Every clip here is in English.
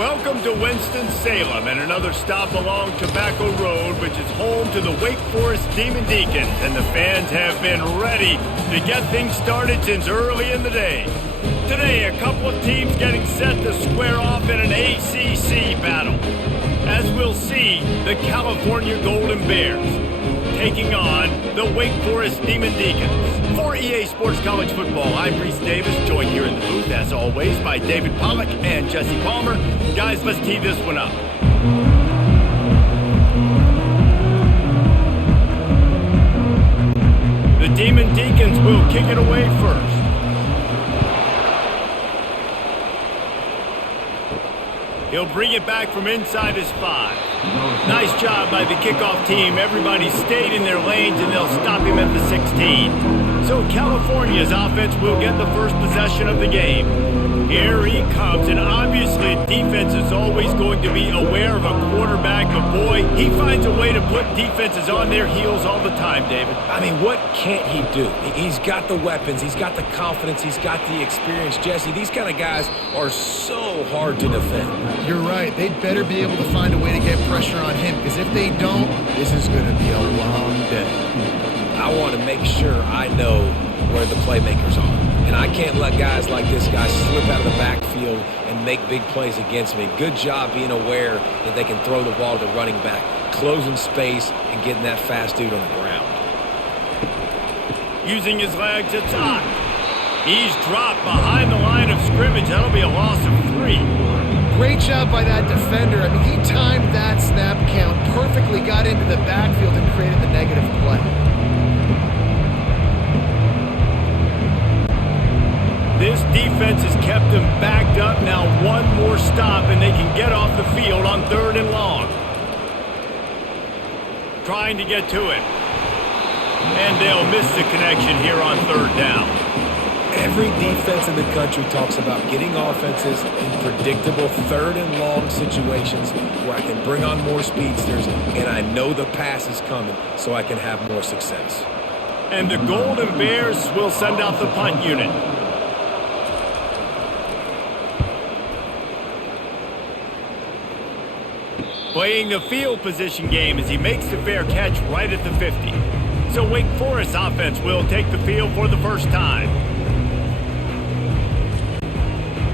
Welcome to Winston-Salem and another stop along Tobacco Road, which is home to the Wake Forest Demon Deacons, and the fans have been ready to get things started since early in the day. Today, a couple of teams getting set to square off in an ACC battle. As we'll see, the California Golden Bears taking on the Wake Forest Demon Deacons. For EA Sports College Football, I'm Reese Davis, joined here in the booth, as always, by David Pollack and Jesse Palmer. Guys, let's tee this one up. The Demon Deacons will kick it away first. He'll bring it back from inside his 5. Nice job by the kickoff team. Everybody stayed in their lanes, and they'll stop him at the 16. So California's offense will get the first possession of the game. Here he comes, and obviously defense is always going to be aware of a quarterback, but boy, he finds a way to put defenses on their heels all the time, David. I mean, what can't he do? He's got the weapons, he's got the confidence, he's got the experience. Jesse, these kind of guys are so hard to defend. You're right. They'd better be able to find a way to get pressure on him, because if they don't, this is going to be a long day. I want to make sure I know where the playmakers are. And I can't let guys like this guy slip out of the backfield and make big plays against me. Good job being aware that they can throw the ball to the running back, closing space, and getting that fast dude on the ground. Using his legs, it's hot. He's dropped behind the line of scrimmage. That'll be a loss of 3. Great job by that defender. I mean, he timed that snap count perfectly, got into the backfield, and created the negative play. This defense has kept them backed up. Now one more stop, and they can get off the field on 3rd and long. Trying to get to it. And they'll miss the connection here on 3rd down. Every defense in the country talks about getting offenses in predictable 3rd and long situations where I can bring on more speedsters, and I know the pass is coming, so I can have more success. And the Golden Bears will send out the punt unit. Playing the field position game as he makes the fair catch right at the 50. So Wake Forest offense will take the field for the first time.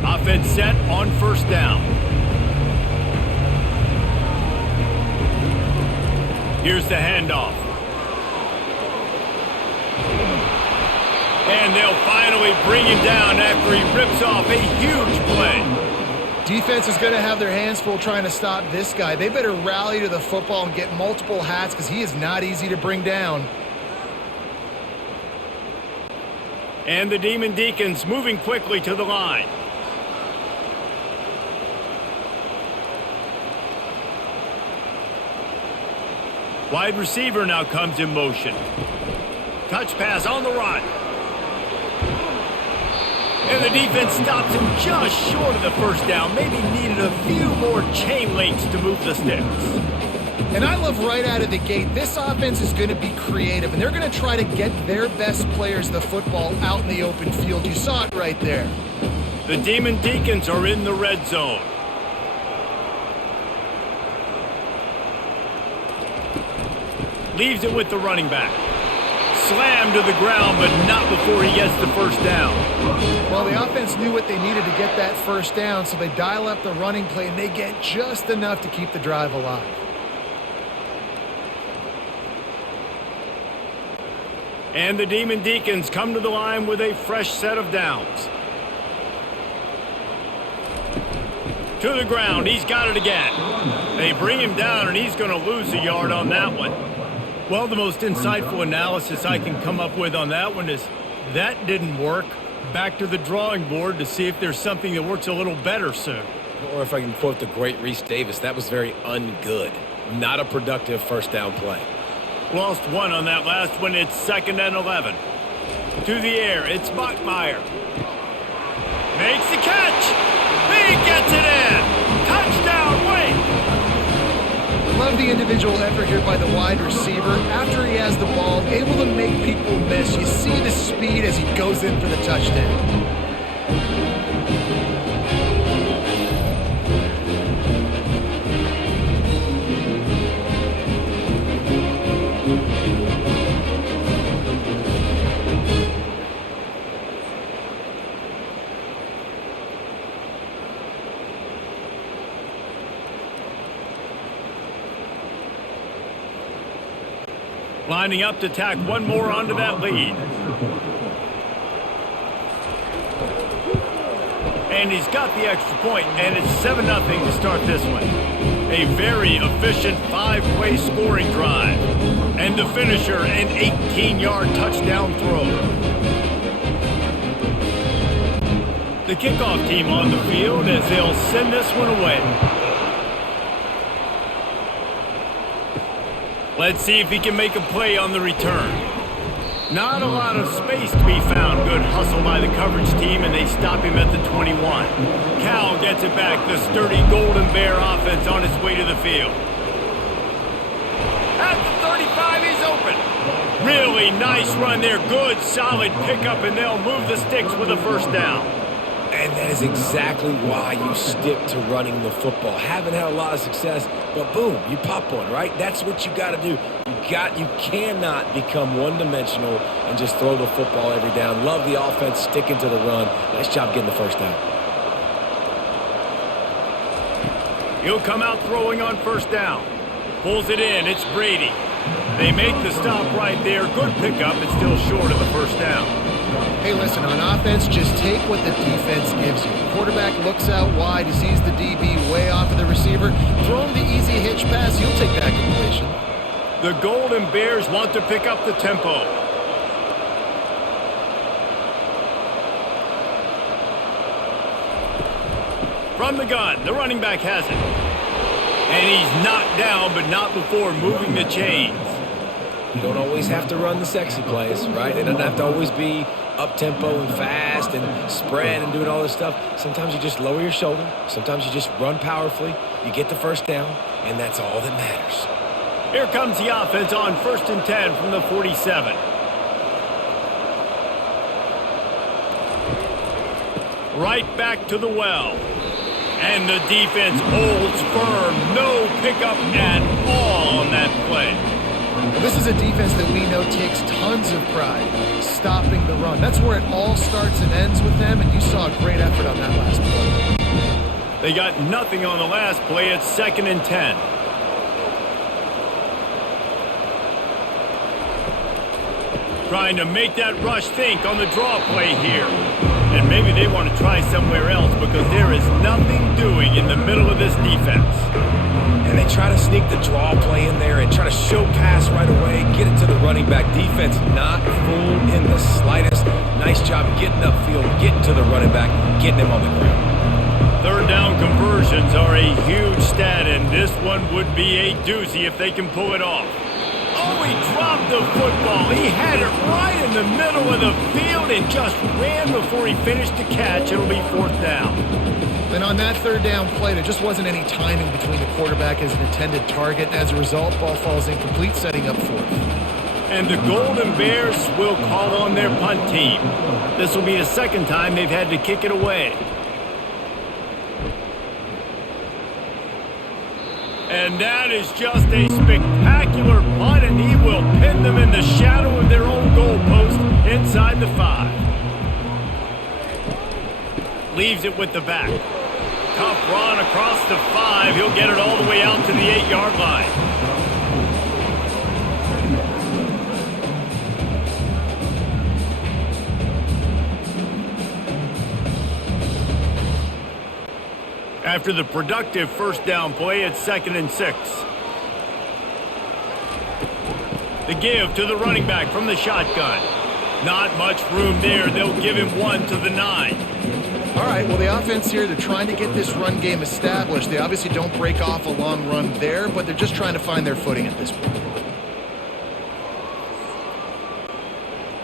Offense set on 1st down. Here's the handoff. And they'll finally bring him down after he rips off a huge play. Defense is going to have their hands full trying to stop this guy. They better rally to the football and get multiple hats, because he is not easy to bring down. And the Demon Deacons moving quickly to the line. Wide receiver now comes in motion. Touch pass on the run. And the defense stops him just short of the 1st down. Maybe needed a few more chain links to move the sticks. And I love right out of the gate, this offense is going to be creative, and they're going to try to get their best players the football out in the open field. You saw it right there. The Demon Deacons are in the red zone. Leaves it with the running back. Slammed to the ground, but not before he gets the 1st down. Well, the offense knew what they needed to get that 1st down, so they dial up the running play, and they get just enough to keep the drive alive. And the Demon Deacons come to the line with a fresh set of downs. To the ground, he's got it again. They bring him down, and he's going to lose a yard on that one. Well, the most insightful analysis I can come up with on that one is that didn't work. Back to the drawing board to see if there's something that works a little better soon. Or if I can quote the great Reese Davis, that was very ungood. Not a productive 1st down play. Lost 1 on that last one. It's 2nd and 11. To the air, it's Bachmeier. Makes the catch. He gets it in. Touchdown, Wake. Love the individual effort here by the wide receiver. After he has the ball, able to make people miss. You see the speed as he goes in for the touchdown. Lining up to tack one more onto that lead. And he's got the extra point, and it's 7-0 to start this one. A very efficient 5-play scoring drive. And the finisher, an 18-yard touchdown throw. The kickoff team on the field as they'll send this one away. Let's see if he can make a play on the return. Not a lot of space to be found. Good hustle by the coverage team, and they stop him at the 21. Cal gets it back. The sturdy Golden Bear offense on its way to the field. At the 35, he's open. Really nice run there. Good, solid pickup, and they'll move the sticks with a first down. And that is exactly why you stick to running the football. Haven't had a lot of success, but boom, you pop one, right? That's what you got to do. You cannot become one-dimensional and just throw the football every down. Love the offense, sticking to the run. Nice job getting the first down. He'll come out throwing on first down. Pulls it in. It's Brady. They make the stop right there. Good pickup. It's still short of the first down. Hey, listen, on offense, just take what the defense gives you. Quarterback looks out wide. He sees the DB way off of the receiver. Throw him the easy hitch pass. You'll take that completion. The Golden Bears want to pick up the tempo. From the gun, the running back has it. And he's knocked down, but not before moving the chains. You don't always have to run the sexy plays, right? It doesn't have to always be up-tempo and fast and spread and doing all this stuff. Sometimes you just lower your shoulder. Sometimes you just run powerfully. You get the first down, and that's all that matters. Here comes the offense on 1st and 10 from the 47. Right back to the well. And the defense holds firm. No pickup at all on that play. Well, this is a defense that we know takes tons of pride stopping the run. That's where it all starts and ends with them, and you saw a great effort on that last play. They got nothing on the last play. It's 2nd and 10. Trying to make that rush think on the draw play here. And maybe they want to try somewhere else because there is nothing doing in the middle of this defense. And they try to sneak the draw play in there and try to show pass right away, get it to the running back. Defense not fooled in the slightest. Nice job getting upfield, getting to the running back, getting him on the ground. Third down conversions are a huge stat, and this one would be a doozy if they can pull it off. Oh, he dropped the football. He had it right in the middle of the field and just ran before he finished the catch. It'll be 4th down. And on that third down play, there just wasn't any timing between the quarterback and his intended target. As a result, ball falls incomplete, setting up 4th. And the Golden Bears will call on their punt team. This will be the 2nd time they've had to kick it away. And that is just a spectacular punt, and he will pin them in the shadow of their own goalpost inside the 5. Leaves it with the back. Tough run across the 5. He'll get it all the way out to the 8-yard line. After the productive first down play, it's 2nd and 6. The give to the running back from the shotgun. Not much room there. They'll give him one to the 9. All right, well, the offense here, they're trying to get this run game established. They obviously don't break off a long run there, but they're just trying to find their footing at this point.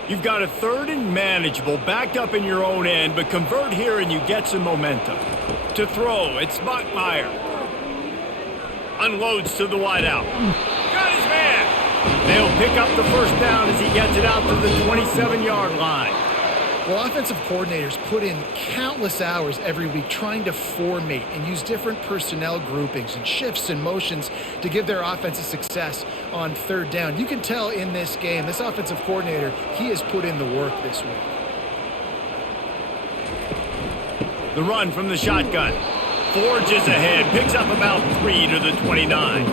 You've got a 3rd and manageable, backed up in your own end, but convert here and you get some momentum. To throw, it's Bachmeier. Unloads to the wideout. Got his man. They'll pick up the first down as he gets it out to the 27-yard line. Well, offensive coordinators put in countless hours every week trying to formate and use different personnel groupings and shifts and motions to give their offensive success on third down. You can tell in this game, this offensive coordinator, he has put in the work this week. The run from the shotgun. Forges ahead, picks up about 3 to the 29.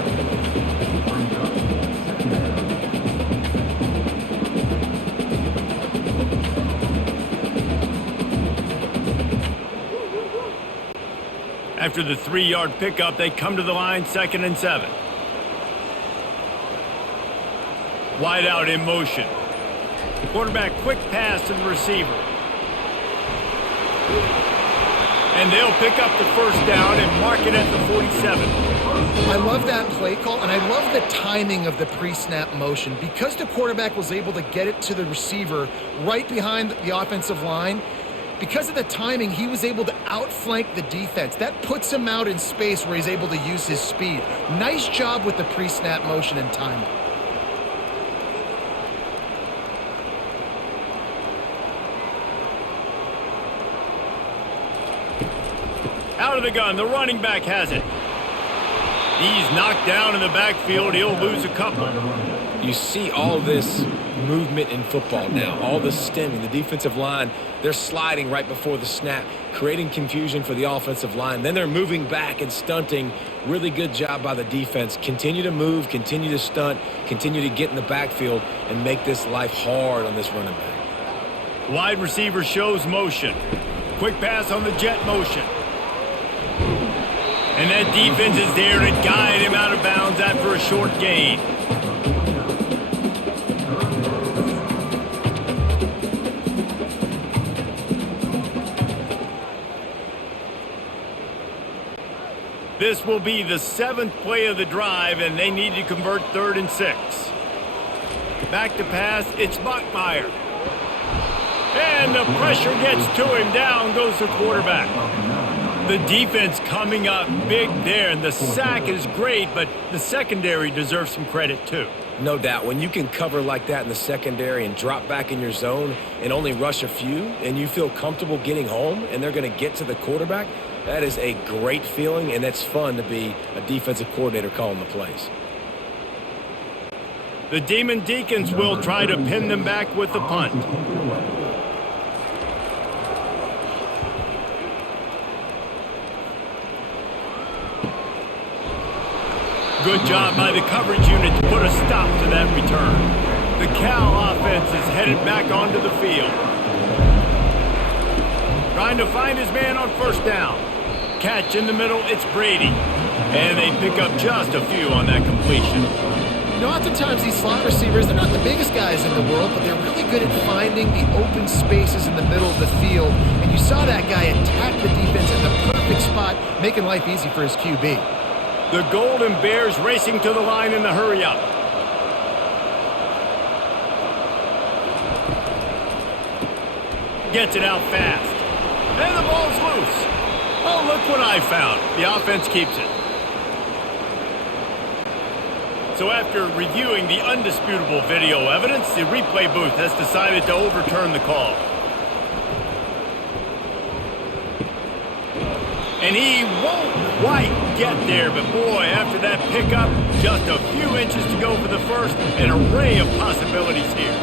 After the 3-yard pickup, they come to the line 2nd and 7. Wide out in motion. Quarterback quick pass to the receiver. And they'll pick up the first down and mark it at the 47. I love that play call, and I love the timing of the pre-snap motion. Because the quarterback was able to get it to the receiver right behind the offensive line, because of the timing, he was able to outflank the defense. That puts him out in space where he's able to use his speed. Nice job with the pre-snap motion and timing. Out of the gun, the running back has it. He's knocked down in the backfield. He'll lose a couple. You see all this movement in football now, all the stemming, the defensive line, they're sliding right before the snap, creating confusion for the offensive line. Then they're moving back and stunting. Really good job by the defense. Continue to move, continue to stunt, continue to get in the backfield and make this life hard on this running back. Wide receiver shows motion. Quick pass on the jet motion. And that defense is there to guide him out of bounds after a short gain. This will be the 7th play of the drive, and they need to convert 3rd and 6. Back to pass, it's Bachmeier. And the pressure gets to him. Down goes the quarterback. The defense coming up big there, and the sack is great, but the secondary deserves some credit too. No doubt. When you can cover like that in the secondary and drop back in your zone and only rush a few, and you feel comfortable getting home, and they're going to get to the quarterback, that is a great feeling, and it's fun to be a defensive coordinator calling the plays. The Demon Deacons will try to pin them back with the punt. Good job by the coverage unit to put a stop to that return. The Cal offense is headed back onto the field. Trying to find his man on first down. Catch in the middle, it's Brady. And they pick up just a few on that completion. You know, oftentimes these slot receivers, they're not the biggest guys in the world, but they're really good at finding the open spaces in the middle of the field. And you saw that guy attack the defense in the perfect spot, making life easy for his QB. The Golden Bears racing to the line in the hurry-up. Gets it out fast. And the ball's loose. Oh, look what I found. The offense keeps it. So after reviewing the undisputable video evidence, the replay booth has decided to overturn the call. And he won't quite get there, but boy, after that pickup, just a few inches to go for the first, an array of possibilities here.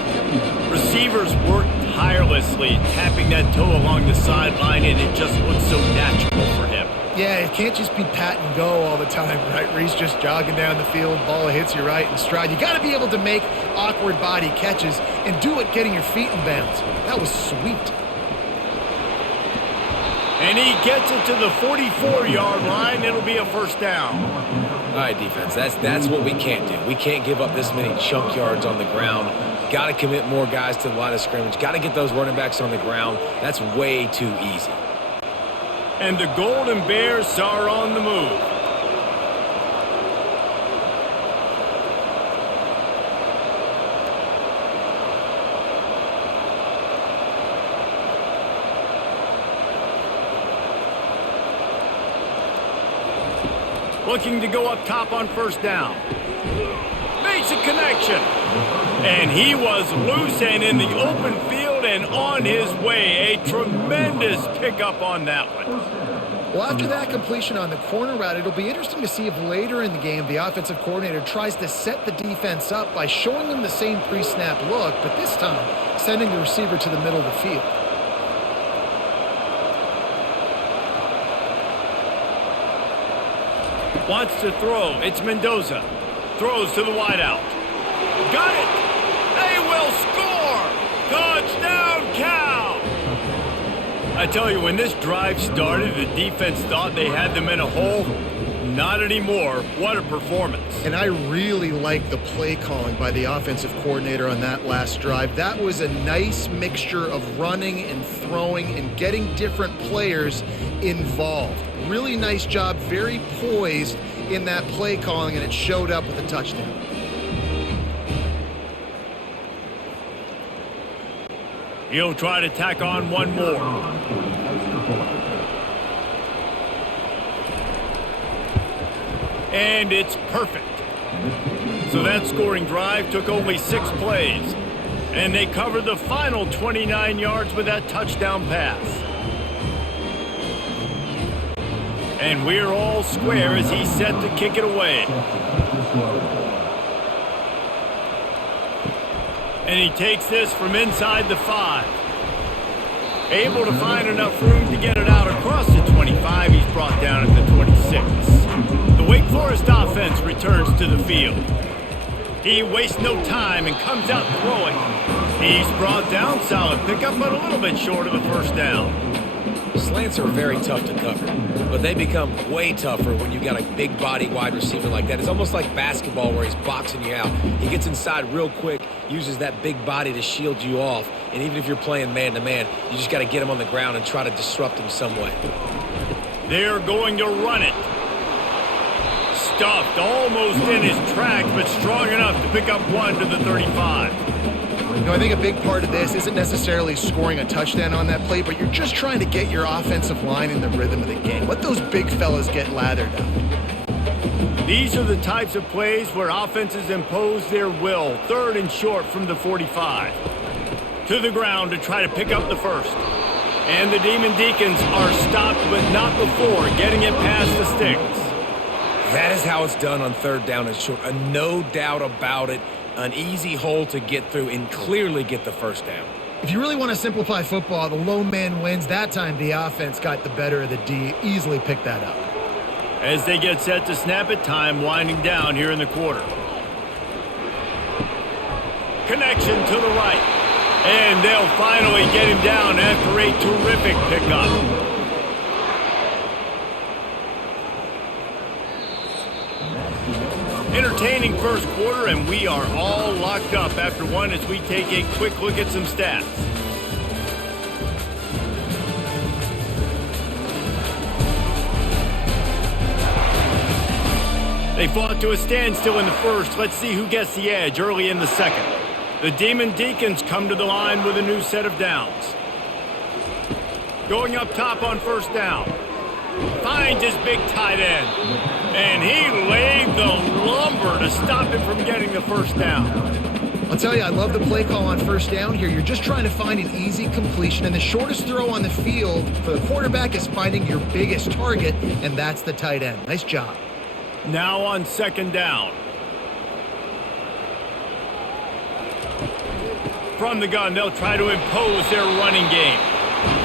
Receivers work tirelessly, tapping that toe along the sideline, and it just looks so natural for him. Yeah, it can't just be pat and go all the time, right? Where he's just jogging down the field, ball hits you right in stride. You got to be able to make awkward body catches and do it getting your feet in bounds. That was sweet. And he gets it to the 44-yard line. It'll be a first down. All right, defense, that's what we can't do. We can't give up this many chunk yards on the ground. Got to commit more guys to the line of scrimmage. Got to get those running backs on the ground. That's way too easy. And the Golden Bears are on the move. Looking to go up top on first down. Makes a connection. And he was loose and in the open field and on his way. A tremendous pickup on that one. Well, after that completion on the corner route, it'll be interesting to see if later in the game the offensive coordinator tries to set the defense up by showing them the same pre-snap look, but this time sending the receiver to the middle of the field. Wants to throw. It's Mendoza. Throws to the wideout. Got it. They will score. Touchdown, Cal. I tell you, when this drive started, the defense thought they had them in a hole. Not anymore. What a performance. And I really like the play calling by the offensive coordinator on that last drive. That was a nice mixture of running and throwing and getting different players involved. Really nice job, very poised in that play calling, and it showed up with a touchdown. He'll try to tack on one more. And it's perfect. So that scoring drive took only 6 plays. And they covered the final 29 yards with that touchdown pass. And we're all square as he's set to kick it away. And he takes this from inside the 5. Able to find enough room to get it out across the 25. He's brought down at the 26. The Wake Forest offense returns to the field. He wastes no time and comes out throwing. He's brought down, solid pickup, but a little bit short of the first down. Slants are very tough to cover, but they become way tougher when you got a big body wide receiver like that. It's almost like basketball where he's boxing you out. He gets inside real quick, uses that big body to shield you off, and even if you're playing man-to-man, you just got to get him on the ground and try to disrupt him some way. They're going to run it. Stuffed almost in his tracks, but strong enough to pick up one to the 35. You know, I think a big part of this isn't necessarily scoring a touchdown on that play, but you're just trying to get your offensive line in the rhythm of the game. Let those big fellas get lathered up. These are the types of plays where offenses impose their will. 3rd and short from the 45. To the ground to try to pick up the first. And the Demon Deacons are stopped, but not before getting it past the sticks. That is how it's done on 3rd down and short. No doubt about it. An easy hole to get through and clearly get the first down. If you really want to simplify football, the low man wins. That time the offense got the better of the D. Easily picked that up. As they get set to snap it, time winding down here in the quarter. Connection to the right. And they'll finally get him down after a terrific pickup. Entertaining first quarter, and we are all locked up after one as we take a quick look at some stats. They fought to a standstill in the first. Let's see who gets the edge early in the second. The Demon Deacons come to the line with a new set of downs. Going up top on first down. Finds his big tight end. And he laid the lumber to stop him from getting the first down. I'll tell you, I love the play call on first down here. You're just trying to find an easy completion, and the shortest throw on the field for the quarterback is finding your biggest target, and that's the tight end. Nice job. Now on second down. From the gun, they'll try to impose their running game.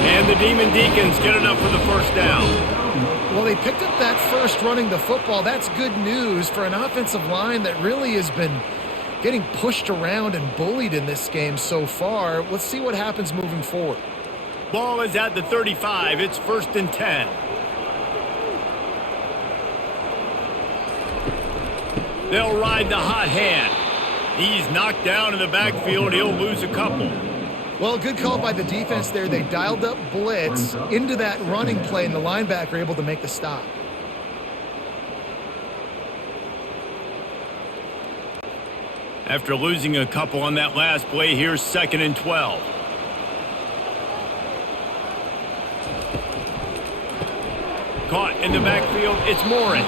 And the Demon Deacons get enough for the first down. Well, they picked up that first running the football. That's good news for an offensive line that really has been getting pushed around and bullied in this game so far. Let's see what happens moving forward. Ball is at the 35. It's 1st and 10. They'll ride the hot hand. He's knocked down in the backfield. He'll lose a couple. Well, good call by the defense there. They dialed up blitz into that running play, and the linebacker able to make the stop. After losing a couple on that last play, here's 2nd and 12. Caught in the backfield, it's Morin.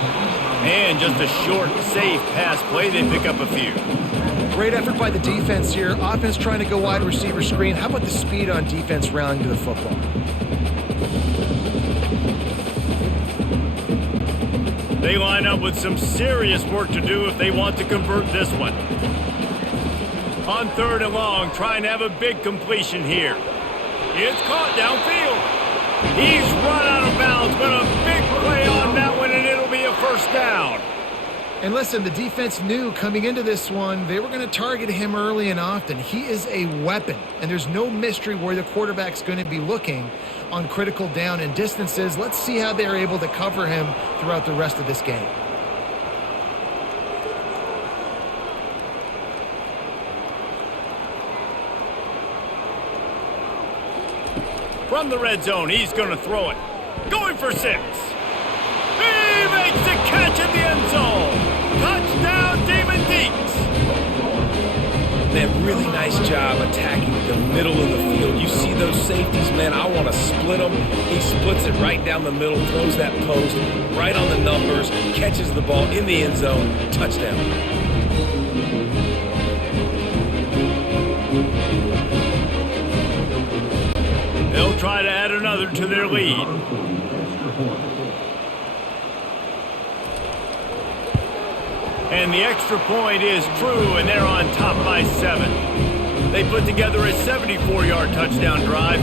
And just a short, safe pass play, they pick up a few. Great effort by the defense here. Offense trying to go wide receiver screen. How about the speed on defense rallying to the football? They line up with some serious work to do if they want to convert this one. On 3rd and long, trying to have a big completion here. It's caught downfield. He's run out of bounds, but a big play on that one, and it'll be a first down. And listen, the defense knew coming into this one, they were going to target him early and often. He is a weapon, and there's no mystery where the quarterback's going to be looking on critical down and distances. Let's see how they're able to cover him throughout the rest of this game. From the red zone, he's going to throw it. Going for 6. He makes the catch in the end zone. Touchdown, Demon Deeks. Man, really nice job attacking the middle of the field. You see those safeties, man, I want to split them. He splits it right down the middle, throws that post right on the numbers, catches the ball in the end zone, touchdown. They'll try to add another to their lead. And the extra point is true, and they're on top by 7. They put together a 74-yard touchdown drive,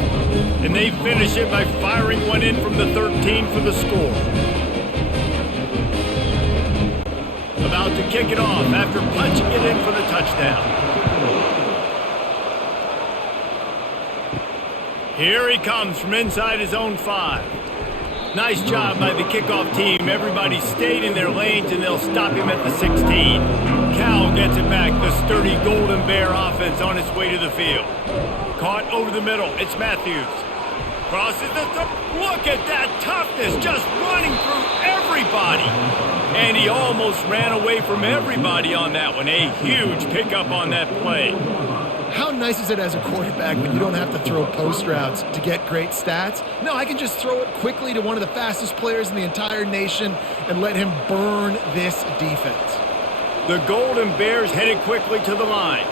and they finish it by firing one in from the 13 for the score. About to kick it off after punching it in for the touchdown. Here he comes from inside his own 5. Nice job by the kickoff team. Everybody stayed in their lanes, and they'll stop him at the 16. Cal gets it back. The sturdy Golden Bear offense on its way to the field. Caught over the middle. It's Matthews. Crosses the look at that toughness, just running through everybody. And he almost ran away from everybody on that one. A huge pickup on that play. How nice is it as a quarterback when you don't have to throw post routes to get great stats? No, I can just throw it quickly to one of the fastest players in the entire nation and let him burn this defense. The Golden Bears headed quickly to the line.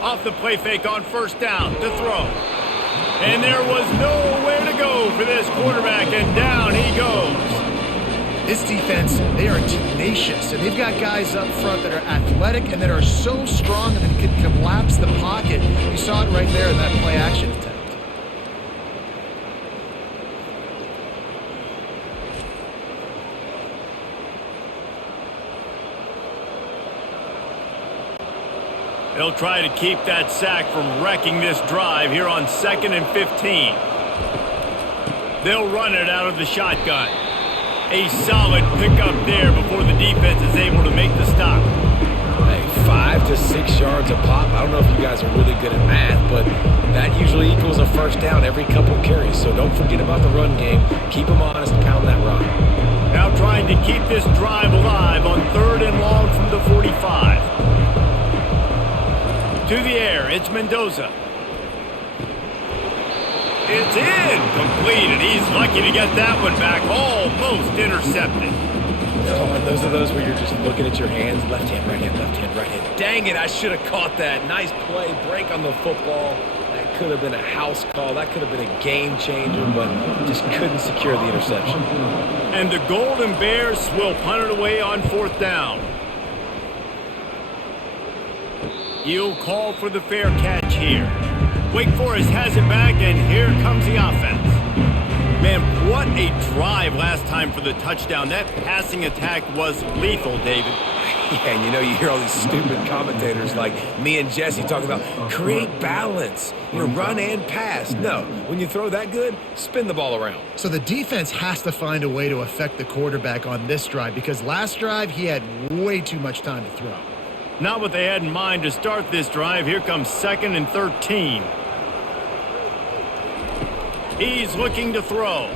Off the play fake on first down to throw. And there was nowhere to go for this quarterback, and down he goes. This defense, they are tenacious, and they've got guys up front that are athletic and that are so strong and that can collapse the pocket. You saw it right there in that play action attempt. They'll try to keep that sack from wrecking this drive here on 2nd and 15. They'll run it out of the shotgun. A solid pickup there before the defense is able to make the stop. Hey, 5 to 6 yards a pop. I don't know if you guys are really good at math, but that usually equals a first down every couple carries. So don't forget about the run game. Keep them honest, pound that rock. Now trying to keep this drive alive on 3rd and long from the 45. To the air, it's Mendoza. It's incomplete, and he's lucky to get that one back, almost intercepted. Oh, and those are those where you're just looking at your hands, left hand, right hand, left hand, right hand. Dang it, I should have caught that. Nice play, break on the football. That could have been a house call. That could have been a game changer, but just couldn't secure the interception. And the Golden Bears will punt it away on 4th down. He'll call for the fair catch here. Wake Forest has it back, and here comes the offense. Man, what a drive last time for the touchdown. That passing attack was lethal, David. Yeah, and you know, you hear all these stupid commentators like me and Jesse talk about create balance, run and pass. No, when you throw that good, spin the ball around. So the defense has to find a way to affect the quarterback on this drive because last drive he had way too much time to throw. Not what they had in mind to start this drive. Here comes 2nd and 13. He's looking to throw.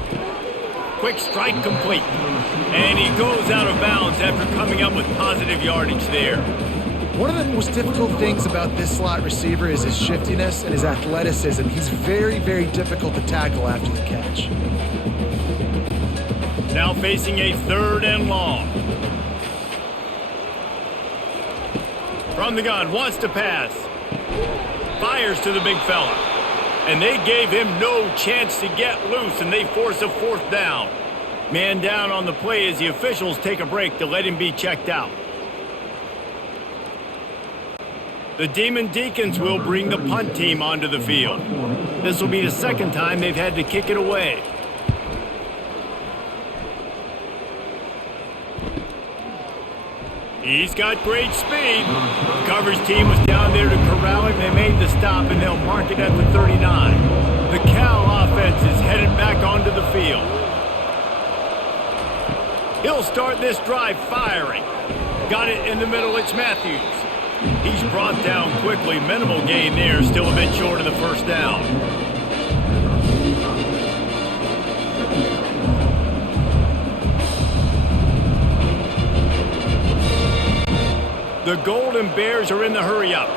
Quick strike complete. And he goes out of bounds after coming up with positive yardage there. One of the most difficult things about this slot receiver is his shiftiness and his athleticism. He's very, very difficult to tackle after the catch. Now facing a 3rd and long. From the gun, wants to pass. Fires to the big fella. And they gave him no chance to get loose, and they force a 4th down. Man down on the play as the officials take a break to let him be checked out. The Demon Deacons will bring the punt team onto the field. This will be the second time they've had to kick it away. He's got great speed. The coverage team was down there to corral him. They made the stop, and they'll mark it at the 39. The Cal offense is headed back onto the field. He'll start this drive firing. Got it in the middle. It's Matthews. He's brought down quickly. Minimal gain there. Still a bit short of the first down. The Golden Bears are in the hurry-up.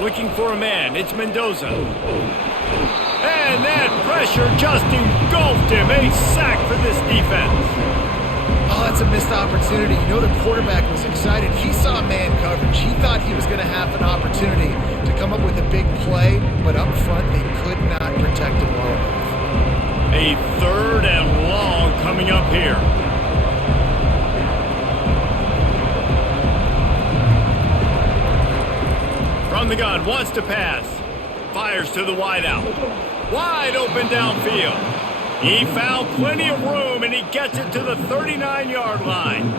Looking for a man. It's Mendoza. And that pressure just engulfed him. A sack for this defense. Oh, that's a missed opportunity. You know the quarterback was excited. He saw man coverage. He thought he was going to have an opportunity to come up with a big play, but up front they could not protect him well enough. A 3rd and long coming up here. From the gun, wants to pass. Fires to the wideout. Wide open downfield. He found plenty of room, and he gets it to the 39-yard line.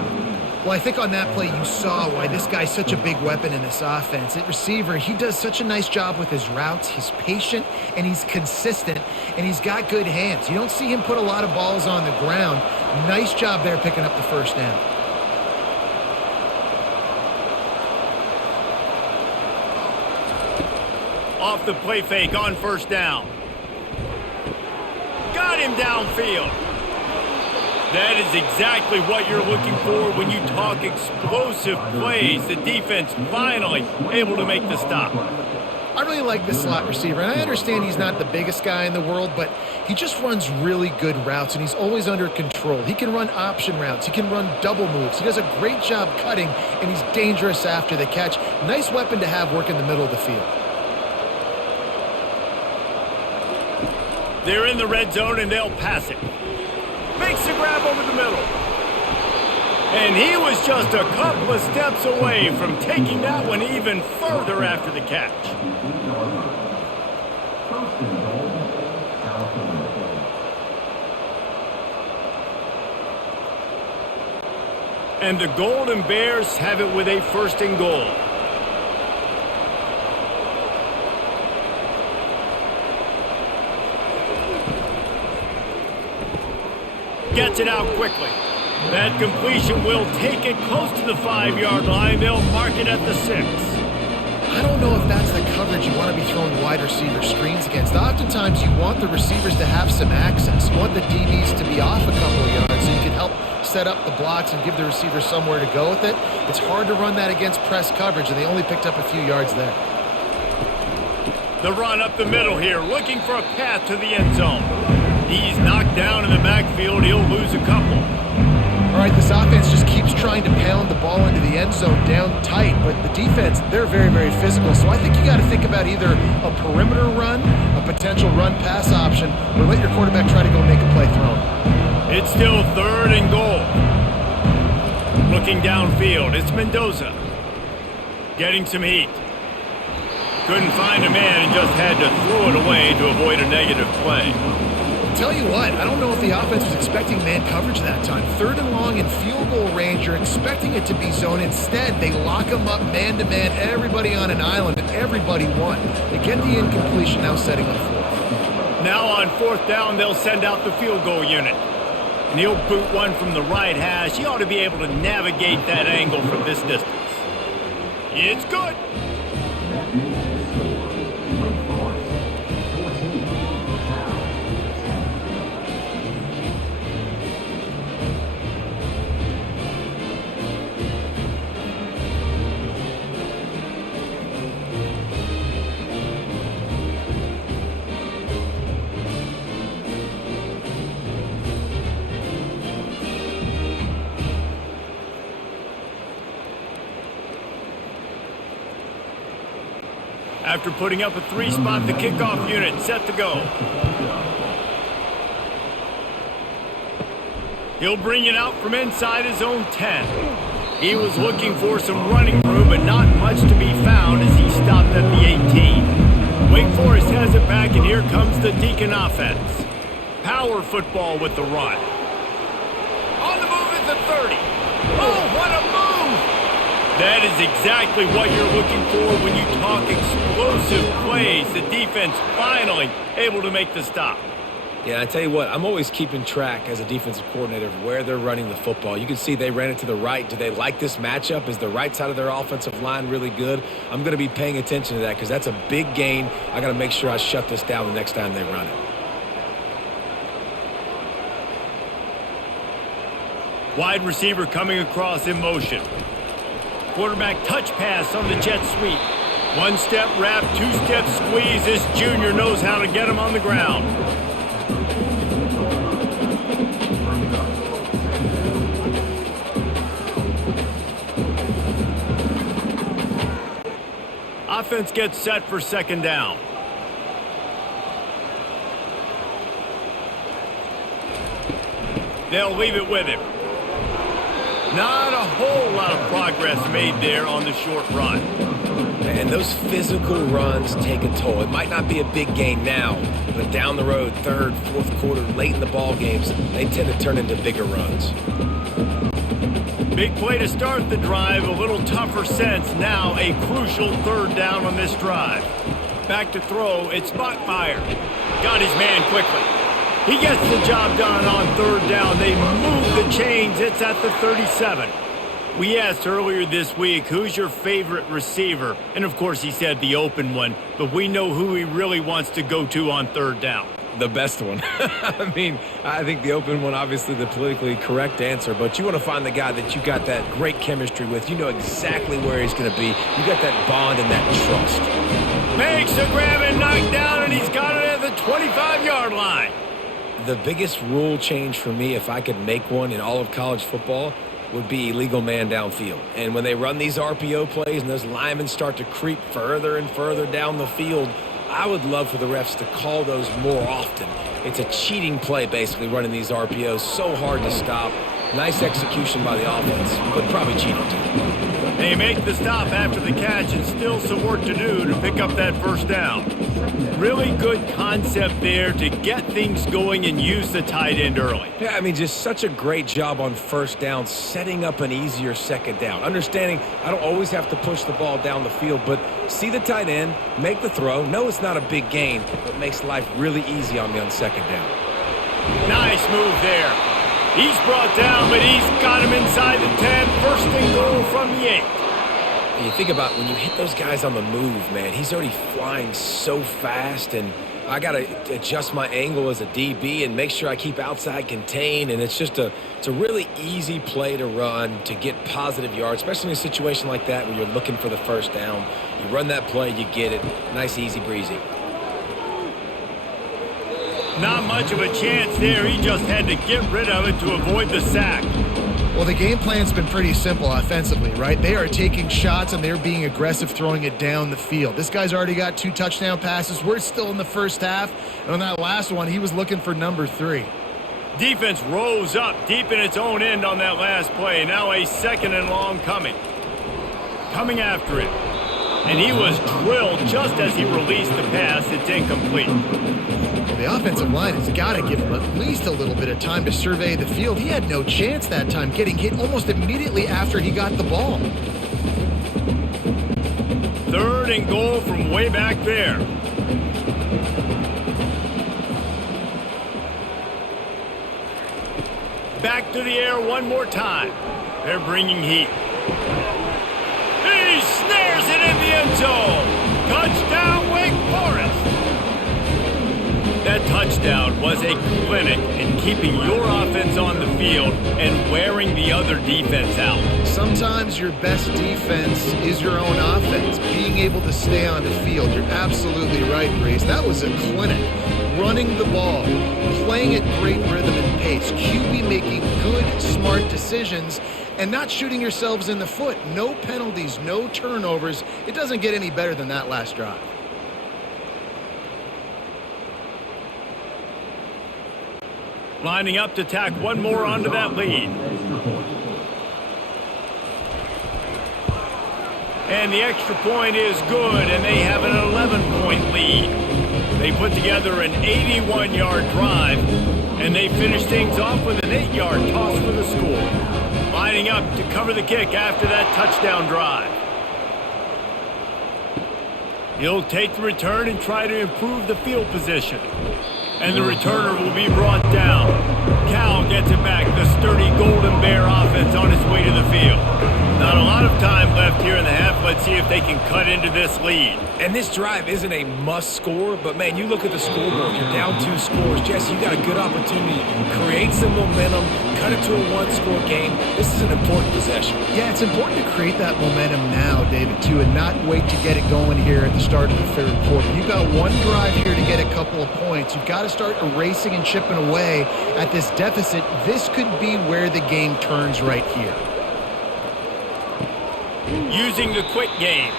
Well, I think on that play you saw why this guy's such a big weapon in this offense. At receiver, he does such a nice job with his routes. He's patient, and he's consistent, and he's got good hands. You don't see him put a lot of balls on the ground. Nice job there picking up the first down. Off the play fake on first down. Got him downfield. That is exactly what you're looking for when you talk explosive plays. The defense finally able to make the stop. I really like this slot receiver, and I understand he's not the biggest guy in the world, but he just runs really good routes, and he's always under control. He can run option routes. He can run double moves. He does a great job cutting, and he's dangerous after the catch. Nice weapon to have work in the middle of the field. They're in the red zone, and they'll pass it. Makes the grab over the middle. And he was just a couple of steps away from taking that one even further after the catch. And the Golden Bears have it with a 1st and goal. Gets it out quickly. That completion will take it close to the 5-yard line. They'll mark it at the 6. I don't know if that's the coverage you want to be throwing wide receiver screens against. Oftentimes you want the receivers to have some access. You want the DBs to be off a couple of yards so you can help set up the blocks and give the receiver somewhere to go with it. It's hard to run that against press coverage, and they only picked up a few yards there. The run up the middle here, looking for a path to the end zone. He's knocked down in the backfield. He'll lose a couple. All right, this offense just keeps trying to pound the ball into the end zone down tight, but the defense, they're very, very physical. So I think you got to think about either a perimeter run, a potential run-pass option, or let your quarterback try to go make a play throwing. It's still 3rd and goal. Looking downfield, it's Mendoza. Getting some heat. Couldn't find a man and just had to throw it away to avoid a negative play. Tell you what, I don't know if the offense was expecting man coverage that time. 3rd and long in field goal range, you're expecting it to be zone. Instead, they lock them up man-to-man, everybody on an island, and everybody won. They get the incompletion, now setting up 4th. Now on 4th down, they'll send out the field goal unit. And he'll boot one from the right hash. He ought to be able to navigate that angle from this distance. It's good. After putting up a 3-spot, the kickoff unit set to go. He'll bring it out from inside his own 10. He was looking for some running room, but not much to be found as he stopped at the 18. Wake Forest has it back, and here comes the Deacon offense. Power football with the run. On the move at the 30. Oh, what a move! That is exactly what you're looking for when you talk explosive plays. The defense finally able to make the stop. Yeah, I tell you what, I'm always keeping track as a defensive coordinator of where they're running the football. You can see they ran it to the right. Do they like this matchup? Is the right side of their offensive line really good? I'm going to be paying attention to that because that's a big gain. I got to make sure I shut this down the next time they run it. Wide receiver coming across in motion. Quarterback touch pass on the jet sweep. One-step wrap, two-step squeeze. This junior knows how to get him on the ground. Offense gets set for second down. They'll leave it with him. Not a whole lot of progress made there on the short run. And those physical runs take a toll. It might not be a big gain now, but down the road, third, fourth quarter, late in the ball games, they tend to turn into bigger runs. Big play to start the drive, a little tougher sense. Now a crucial third down on this drive. Back to throw, it's Bachmeier. Got his man quickly. He gets the job done on third down. They move the chains. It's at the 37. We asked earlier this week, who's your favorite receiver? And of course he said the open one, but we know who he really wants to go to on third down. The best one. I mean, I think the open one, obviously the politically correct answer, but you want to find the guy that you got that great chemistry with. You know exactly where he's going to be. You got that bond and that trust. Makes a grab and knocked down, and he's got it at the 25-yard line. The biggest rule change for me, if I could make one in all of college football, would be illegal man downfield. And when they run these RPO plays and those linemen start to creep further and further down the field, I would love for the refs to call those more often. It's a cheating play, basically, running these RPOs. So hard to stop. Nice execution by the offense, but probably cheating too. They make the stop after the catch, and still some work to do to pick up that first down. Really good concept there to get things going and use the tight end early. Yeah, I mean, just such a great job on first down, setting up an easier second down. Understanding I don't always have to push the ball down the field, but see the tight end, make the throw. No, it's not a big gain, but makes life really easy on me on second down. Nice move there. He's brought down, but he's got him inside the 10. First and goal from the 8. And you think about when you hit those guys on the move, man, he's already flying so fast, and I got to adjust my angle as a DB and make sure I keep outside contained, and it's a really easy play to run to get positive yards, especially in a situation like that where you're looking for the first down. You run that play, you get it. Nice, easy breezy. Not much of a chance there. He just had to get rid of it to avoid the sack. Well, the game plan's been pretty simple offensively, right? They are taking shots and they're being aggressive, throwing it down the field. This guy's already got 2 touchdown passes. We're still in the first half. And on that last one, he was looking for number 3. Defense rose up deep in its own end on that last play. Now a second and long coming. Coming after it. And he was drilled just as he released the pass. It's incomplete. The offensive line has got to give him at least a little bit of time to survey the field. He had no chance that time, getting hit almost immediately after he got the ball. Third and goal from way back there. Back to the air one more time. They're bringing heat. He snares it in the end zone. Touchdown, Wake Forest. That touchdown was a clinic in keeping your offense on the field and wearing the other defense out. Sometimes your best defense is your own offense, being able to stay on the field. You're absolutely right, Grace. That was a clinic. Running the ball, playing at great rhythm and pace, QB making good, smart decisions, and not shooting yourselves in the foot. No penalties, no turnovers. It doesn't get any better than that last drive. Lining up to tack one more onto that lead. And the extra point is good, and they have an 11-point lead. They put together an 81-yard drive, and they finish things off with an 8-yard toss for the score. Lining up to cover the kick after that touchdown drive. He'll take the return and try to improve the field position. And the returner will be brought down. Cal gets it back. The sturdy Golden Bear offense on its way to the field. Not a lot of time left here in the half. Let's see if they can cut into this lead. And this drive isn't a must score, but man, you look at the scoreboard, you're down 2 scores. Jesse, you got a good opportunity to create some momentum, cut it to a 1-score game. This is an important possession. Yeah, it's important to create that momentum now, David, too, and not wait to get it going here at the start of the third quarter. You've got one drive here to get a couple of points. You've got to start erasing and chipping away at this deficit. This could be where the game turns right here. Using the quick game.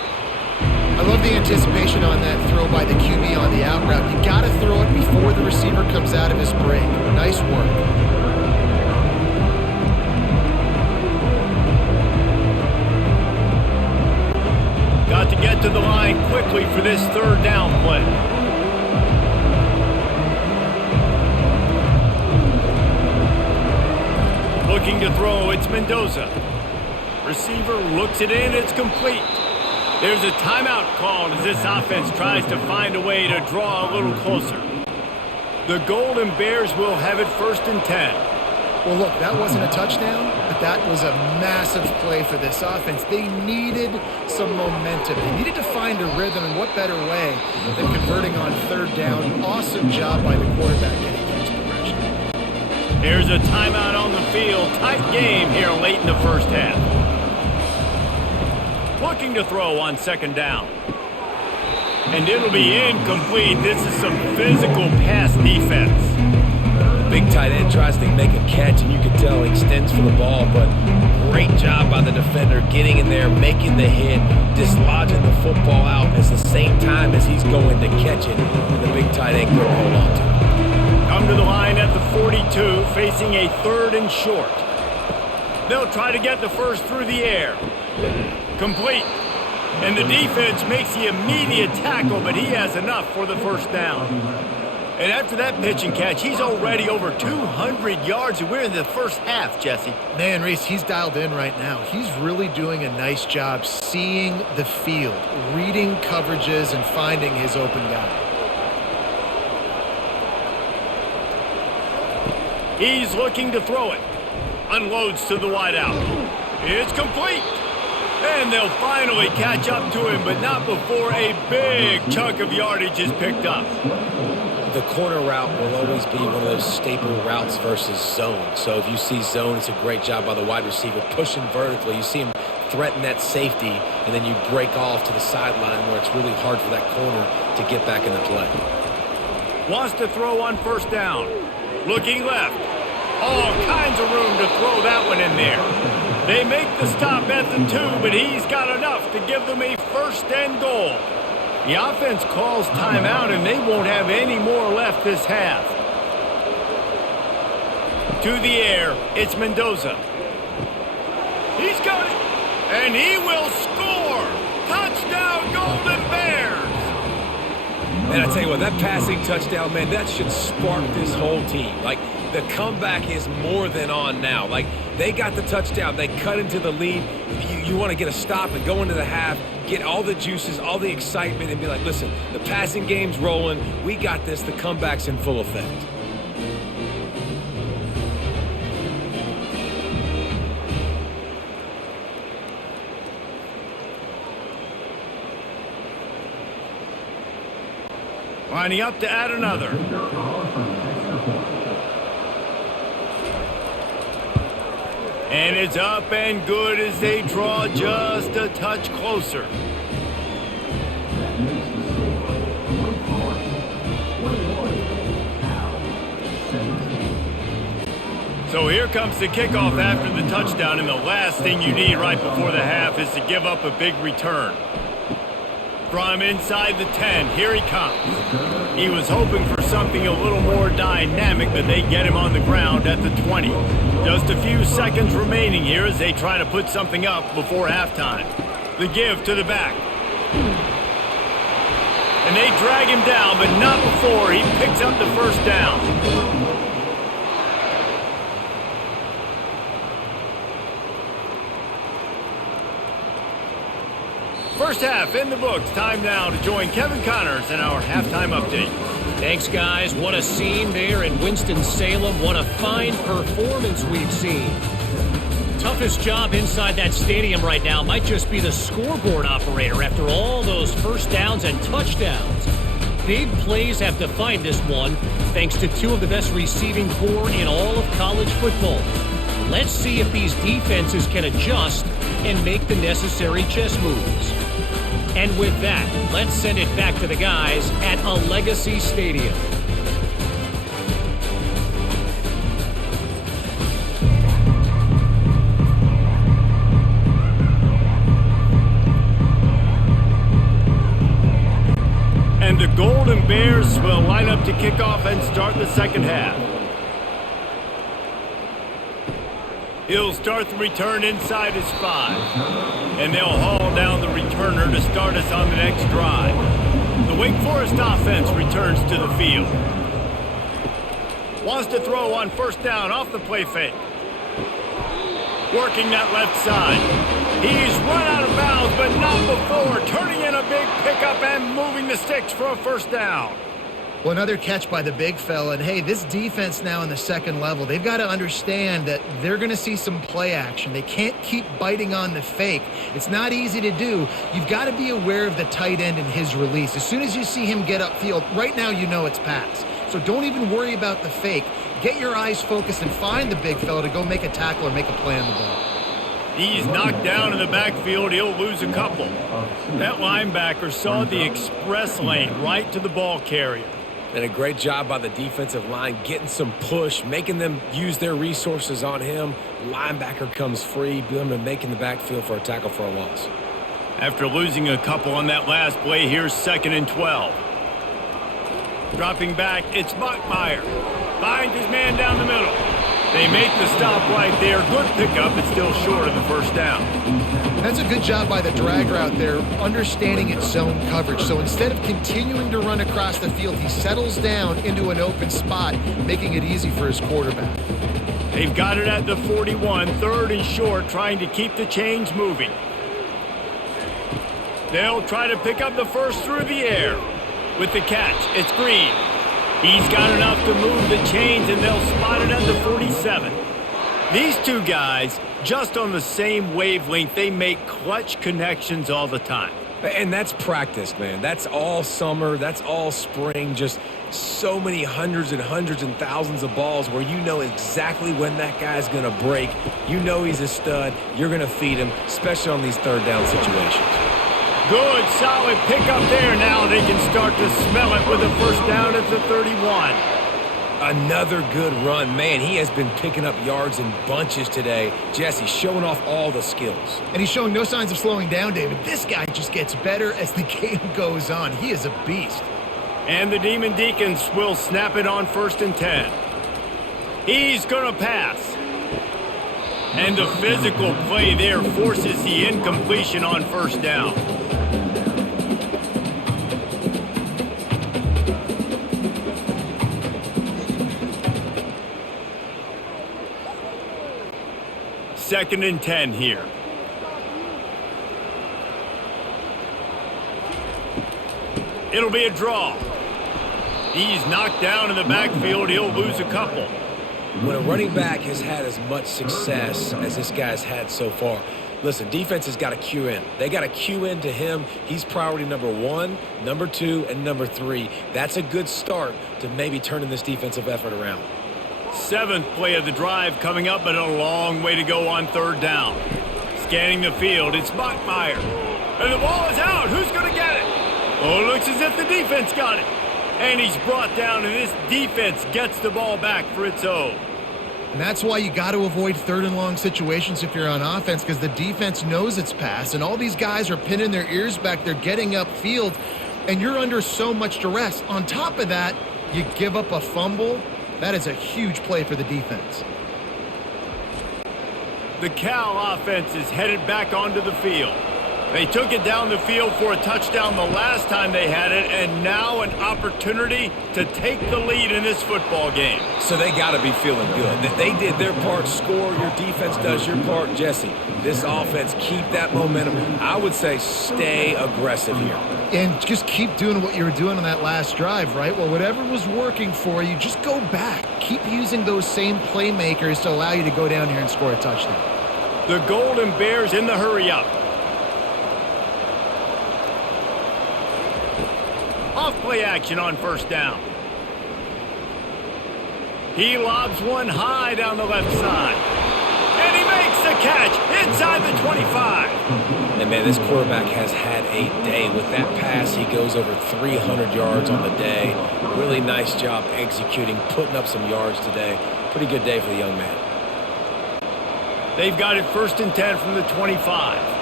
I love the anticipation on that throw by the QB on the out route. You got to throw it before the receiver comes out of his break. Nice work. Got to get to the line quickly for this third down play. Looking to throw, it's Mendoza. Receiver looks it in, it's complete. There's a timeout called as this offense tries to find a way to draw a little closer. The Golden Bears will have it 1st and 10. Well, look, that wasn't a touchdown, but that was a massive play for this offense. They needed some momentum. They needed to find a rhythm, and what better way than converting on 3rd down. Awesome job by the quarterback getting his progression. Here's a timeout on the field. Tight game here late in the first half. Looking to throw on 2nd down. And it'll be incomplete. This is some physical pass defense. The big tight end tries to make a catch, and you can tell he extends for the ball, but great job by the defender getting in there, making the hit, dislodging the football out at the same time as he's going to catch it, and the big tight end couldn't hold on to it. Come to the line at the 42, facing a 3rd and short. They'll try to get the first through the air. Complete. And the defense makes the immediate tackle, but he has enough for the 1st down. And after that pitch and catch, he's already over 200 yards, and we're in the first half, Jesse. Man, Reese, he's dialed in right now. He's really doing a nice job seeing the field, reading coverages, and finding his open guy. He's looking to throw it. Unloads to the wideout. It's complete. And they'll finally catch up to him, but not before a big chunk of yardage is picked up. The corner route will always be one of those staple routes versus zone. So if you see zone, it's a great job by the wide receiver pushing vertically. You see him threaten that safety, and then you break off to the sideline where it's really hard for that corner to get back in the play. Wants to throw on 1st down. Looking left. All kinds of room to throw that one in there. They make the stop at the 2, but he's got enough to give them a 1st and goal. The offense calls timeout, and they won't have any more left this half. To the air, it's Mendoza. He's got it, and he will score. Touchdown, Golden Bears. And I tell you what, that passing touchdown, man, that should spark this whole team. Like, the comeback is more than on now. Like, they got the touchdown. They cut into the lead. You want to get a stop and go into the half, get all the juices, all the excitement, and be like, listen, the passing game's rolling. We got this. The comeback's in full effect. Lining up to add another. And it's up and good as they draw just a touch closer. So here comes the kickoff after the touchdown, and the last thing you need right before the half is to give up a big return. From inside the 10, here he comes. He was hoping for something a little more dynamic, but they get him on the ground at the 20. Just a few seconds remaining here as they try to put something up before halftime. The give to the back. And they drag him down, but not before he picks up the first down. First half in the books. Time now to join Kevin Connors in our halftime update. Thanks, guys. What a scene there in Winston-Salem. What a fine performance we've seen. Toughest job inside that stadium right now might just be the scoreboard operator after all those first downs and touchdowns. Big plays have defined this one, thanks to two of the best receiving corps in all of college football. Let's see if these defenses can adjust and make the necessary chess moves. And with that, let's send it back to the guys at Allegacy Stadium. And the Golden Bears will line up to kick off and start the second half. He'll start the return inside his 5. And they'll haul down the returner to start us on the next drive. The Wake Forest offense returns to the field. Wants to throw on first down off the play fake. Working that left side. He's run out of bounds, but not before turning in a big pickup and moving the sticks for a first down. Well, another catch by the big fella. And, hey, this defense now in the second level, they've got to understand that they're going to see some play action. They can't keep biting on the fake. It's not easy to do. You've got to be aware of the tight end and his release. As soon as you see him get upfield, right now you know it's pass. So don't even worry about the fake. Get your eyes focused and find the big fella to go make a tackle or make a play on the ball. He's knocked down in the backfield. He'll lose a couple. That linebacker saw the express lane right to the ball carrier. And a great job by the defensive line, getting some push, making them use their resources on him. Linebacker comes free, making the backfield for a tackle for a loss. After losing a couple on that last play, here's 2nd and 12. Dropping back, it's Bachmeier. Finds his man down the middle. They make the stop right there. Good pickup, but still short of the first down. That's a good job by the drag route there, understanding its zone coverage. So instead of continuing to run across the field, he settles down into an open spot, making it easy for his quarterback. They've got it at the 41, 3rd and short, trying to keep the chains moving. They'll try to pick up the first through the air. With the catch, it's Green. He's got enough to move the chains, and they'll spot it at the 47. These two guys, just on the same wavelength, they make clutch connections all the time. And that's practice, man. That's all summer. That's all spring. Just so many hundreds and thousands of balls where you know exactly when that guy's going to break. You know he's a stud. You're going to feed him, especially on these third down situations. Good, solid pickup there. Now they can start to smell it with a first down at the 31. Another good run. Man, he has been picking up yards in bunches today. Jesse showing off all the skills. And he's showing no signs of slowing down, David. This guy just gets better as the game goes on. He is a beast. And the Demon Deacons will snap it on 1st and 10. He's going to pass. And the physical play there forces the incompletion on first down. Second and 10 here. It'll be a draw. He's knocked down in the backfield. He'll lose a couple. When a running back has had as much success as this guy's had so far, listen, defense has got to cue in. They got to cue in to him. He's priority number 1, number 2, and number 3. That's a good start to maybe turning this defensive effort around. 7th play of the drive coming up, but a long way to go on 3rd down. Scanning the field, it's Bachmeier. And the ball is out. Who's going to get it? Oh, it looks as if the defense got it. And he's brought down, and this defense gets the ball back for its own. And that's why you got to avoid 3rd and long situations if you're on offense, because the defense knows it's pass, and all these guys are pinning their ears back. They're getting upfield, and you're under so much duress. On top of that, You give up a fumble, that is a huge play for the defense. The Cal offense is headed back onto the field. They took it down the field for a touchdown the last time they had it, and now an opportunity to take the lead in this football game. So they got to be feeling good. They did their part, score. Your defense does your part. Jesse, this offense, keep that momentum. I would say stay aggressive here. And just keep doing what you were doing on that last drive, right? Well, whatever was working for you, just go back. Keep using those same playmakers to allow you to go down here and score a touchdown. The Golden Bears in the hurry-up. Off-play action on first down. He lobs one high down the left side. And he makes the catch inside the 25. And, man, this quarterback has had a day. With that pass, he goes over 300 yards on the day. Really nice job executing, putting up some yards today. Pretty good day for the young man. They've got it 1st and 10 from the 25.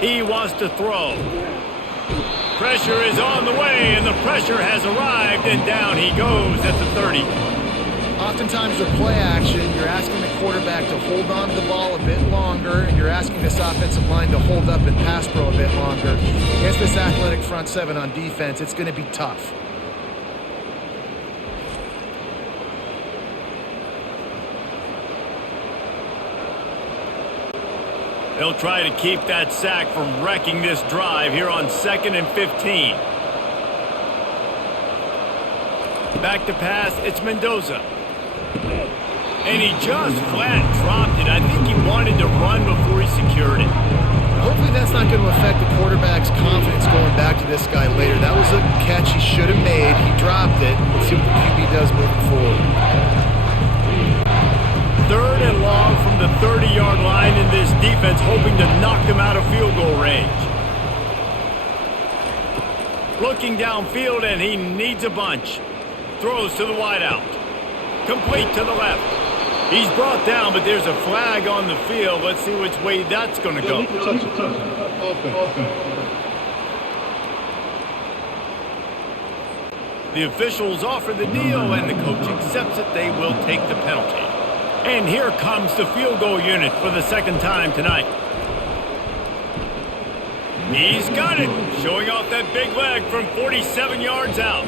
He wants to throw. Pressure is on the way, and the pressure has arrived, and down he goes at the 30. Oftentimes with play action, you're asking the quarterback to hold on to the ball a bit longer, and you're asking this offensive line to hold up and pass pro a bit longer. Against this athletic front seven on defense, it's going to be tough. They'll try to keep that sack from wrecking this drive here on 2nd and 15. Back to pass, it's Mendoza. And he just flat dropped it. I think he wanted to run before he secured it. Hopefully that's not going to affect the quarterback's confidence going back to this guy later. That was a catch he should have made. He dropped it. Let's see what the QB does moving forward. 3rd and long from the 30-yard line in this defense, hoping to knock them out of field goal range. Looking downfield, and he needs a bunch. Throws to the wideout. Complete to the left. He's brought down, but there's a flag on the field. Let's see which way that's going to go. The officials offer the deal, and the coach accepts it. They will take the penalty. And here comes the field goal unit for the 2nd time tonight. He's got it, showing off that big leg from 47 yards out.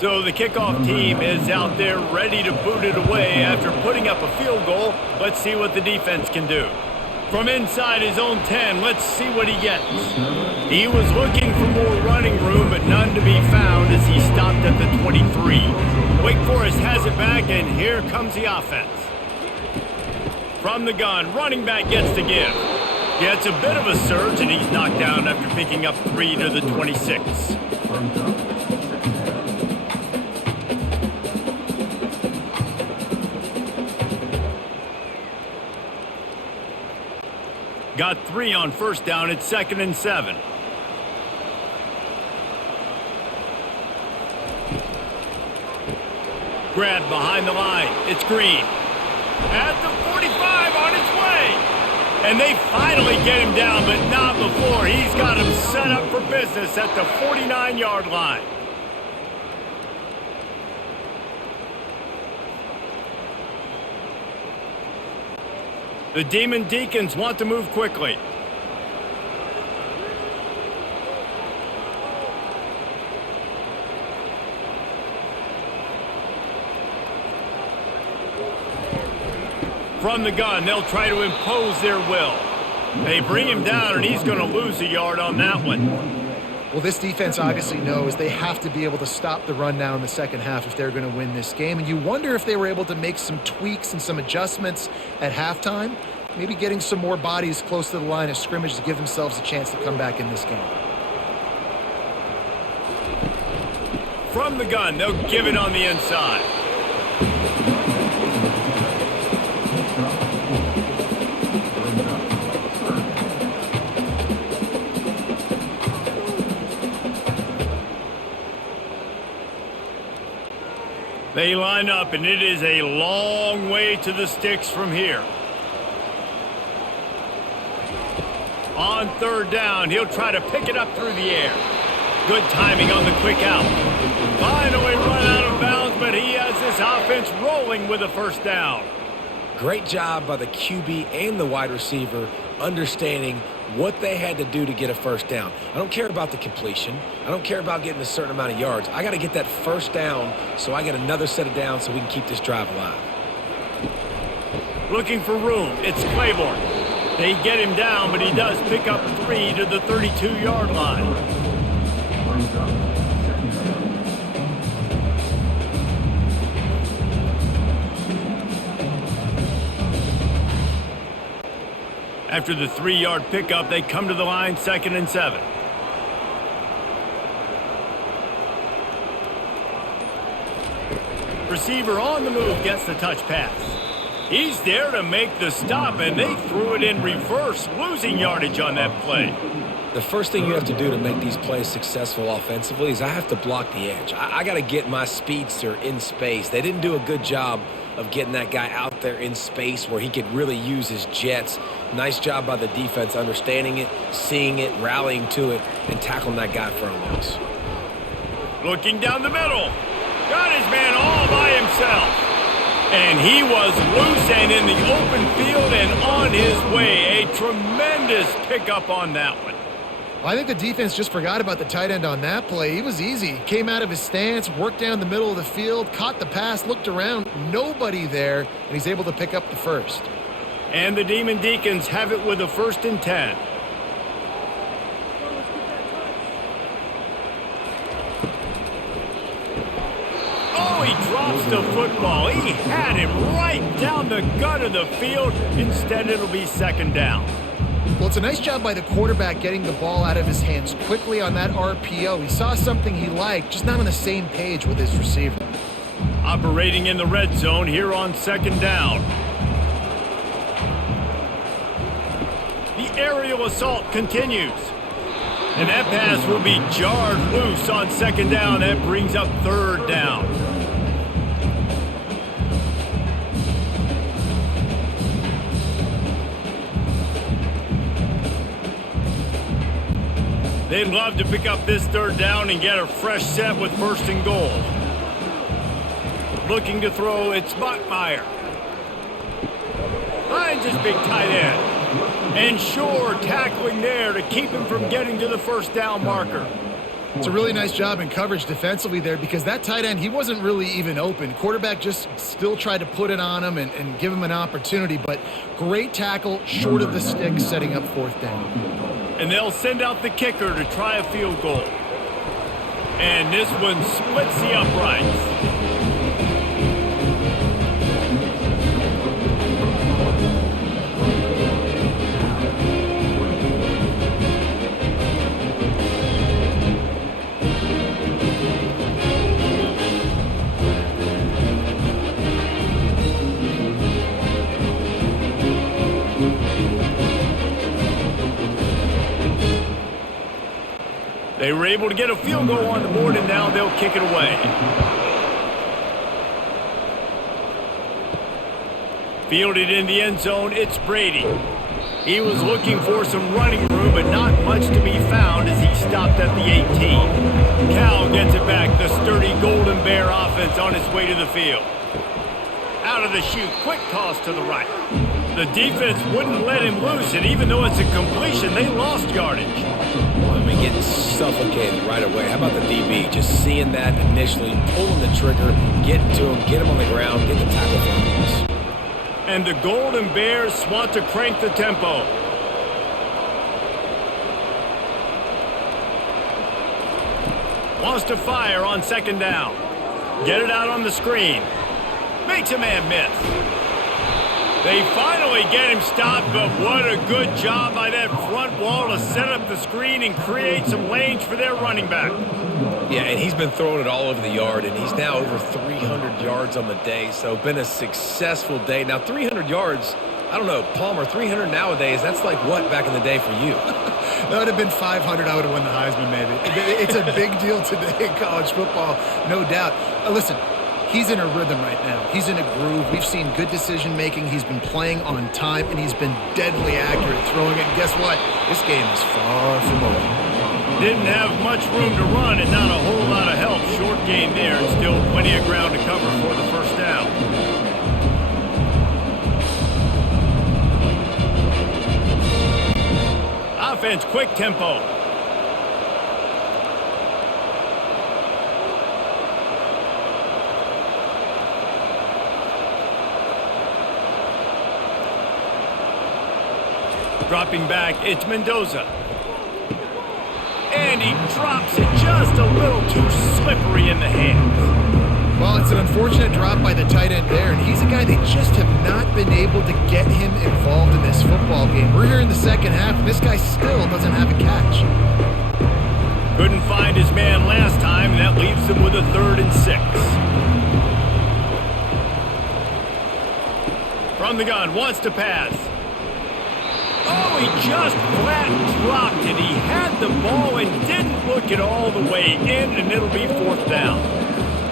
So the kickoff team is out there ready to boot it away after putting up a field goal. Let's see what the defense can do. From inside his own 10, let's see what he gets. He was looking for more running room, but none to be found as he stopped at the 23. Wake Forest has it back, and here comes the offense. From the gun, running back gets to give. Gets a bit of a surge, and he's knocked down after picking up 3 to the 26. Got 3 on first down. It's 2nd and 7. Grab behind the line. It's Green. At the 45 on its way. And they finally get him down, but not before. He's got him set up for business at the 49-yard line. The Demon Deacons want to move quickly. From the gun, they'll try to impose their will. They bring him down, and he's going to lose a yard on that one. Well, this defense obviously knows they have to be able to stop the run now in the second half if they're going to win this game. And you wonder if they were able to make some tweaks and some adjustments at halftime, maybe getting some more bodies close to the line of scrimmage to give themselves a chance to come back in this game. From the gun, they'll give it on the inside. They line up, and it is a long way to the sticks from here. On third down, he'll try to pick it up through the air. Good timing on the quick out. Finally run out of bounds, but he has this offense rolling with a first down. Great job by the QB and the wide receiver understanding what they had to do to get a first down. I don't care about the completion. I don't care about getting a certain amount of yards. I got to get that first down so I get another set of downs so we can keep this drive alive. Looking for room. It's Claiborne. They get him down, but he does pick up 3 to the 32-yard line. After the 3-yard pickup, they come to the line, 2nd and 7. Receiver on the move gets the touch pass. He's there to make the stop, and they threw it in reverse, losing yardage on that play. The first thing you have to do to make these plays successful offensively is I have to block the edge. I got to get my speedster in space. They didn't do a good job of getting that guy out there in space where he could really use his jets. Nice job by the defense understanding it, seeing it, rallying to it, and tackling that guy for a loss. Looking down the middle. Got his man all by himself. And he was loose and in the open field and on his way. A tremendous pickup on that one. I think the defense just forgot about the tight end on that play. He was easy. Came out of his stance, worked down the middle of the field, caught the pass, looked around, nobody there, and he's able to pick up the first. And the Demon Deacons have it with a 1st and 10. Oh, he drops the football. He had him right down the gut of the field. Instead, it'll be 2nd down. Well, it's a nice job by the quarterback getting the ball out of his hands quickly on that RPO. He saw something he liked, just not on the same page with his receiver. Operating in the red zone here on 2nd down. The aerial assault continues. And that pass will be jarred loose on 2nd down. That brings up 3rd down. They'd love to pick up this 3rd down and get a fresh set with 1st and goal. Looking to throw, it's Bachmeier. Finds his big tight end. And Shore tackling there to keep him from getting to the 1st down marker. It's a really nice job in coverage defensively there because that tight end, he wasn't really even open. Quarterback just still tried to put it on him and give him an opportunity, but great tackle short of the stick setting up 4th down. And they'll send out the kicker to try a field goal. And this one splits the uprights. They were able to get a field goal on the board, and now they'll kick it away. Fielded in the end zone, it's Brady. He was looking for some running room, but not much to be found as he stopped at the 18. Cal gets it back, the sturdy Golden Bear offense on its way to the field. Out of the chute, quick toss to the right. The defense wouldn't let him loose, and even though it's a completion, they lost yardage. I mean, getting suffocated right away. How about the DB? Just seeing that initially, pulling the trigger, getting to him, get him on the ground, get the tackle for him. And the Golden Bears want to crank the tempo. Wants to fire on second down. Get it out on the screen. Makes a man miss. They finally get him stopped, but what a good job by that front wall to set up the screen and create some lanes for their running back. Yeah, and he's been throwing it all over the yard, and he's now over 300 yards on the day, so been a successful day. Now, 300 yards, I don't know, Palmer, 300 nowadays, that's like what back in the day for you? That would have been 500. I would have won the Heisman, maybe. It's a big deal today in college football, no doubt. Listen, he's in a rhythm right now. He's in a groove. We've seen good decision-making. He's been playing on time, and he's been deadly accurate throwing it. And guess what? This game is far from over. Didn't have much room to run and not a whole lot of help. Short gain there and still plenty of ground to cover for the first down. Offense, quick tempo. Dropping back, it's Mendoza. And he drops it just a little too slippery in the hands. Well, it's an unfortunate drop by the tight end there, and he's a guy they just have not been able to get him involved in this football game. We're here in the second half, and this guy still doesn't have a catch. Couldn't find his man last time, and that leaves them with a 3rd and 6. From the gun, wants to pass. Oh, he just flat dropped it. He had the ball and didn't look it all the way in, and it'll be 4th down.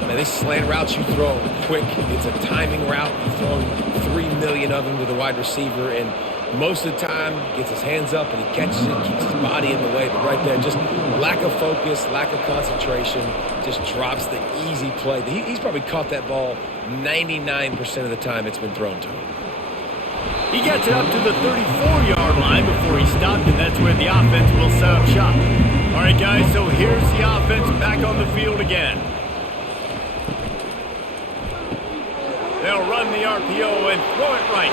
Man, these slant routes you throw quick. It's a timing route. You throw 3 million of them to the wide receiver, and most of the time gets his hands up and he catches it, keeps his body in the way. But right there, just lack of focus, lack of concentration, just drops the easy play. He's probably caught that ball 99% of the time it's been thrown to him. He gets it up to the 34-yard line before he stopped, and that's where the offense will set up shop. All right, guys, so here's the offense back on the field again. They'll run the RPO and throw it right.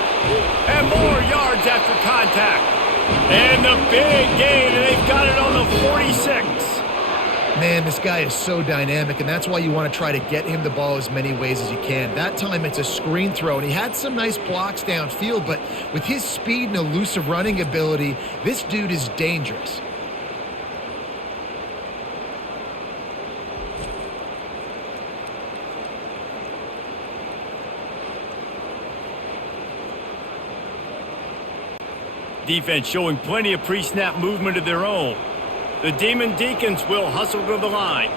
And more yards after contact. And the big gain, and they've got it on the 46. Man, this guy is so dynamic, and that's why you want to try to get him the ball as many ways as you can. That time it's a screen throw, and he had some nice blocks downfield, but with his speed and elusive running ability, this dude is dangerous. Defense showing plenty of pre-snap movement of their own. The Demon Deacons will hustle to the line.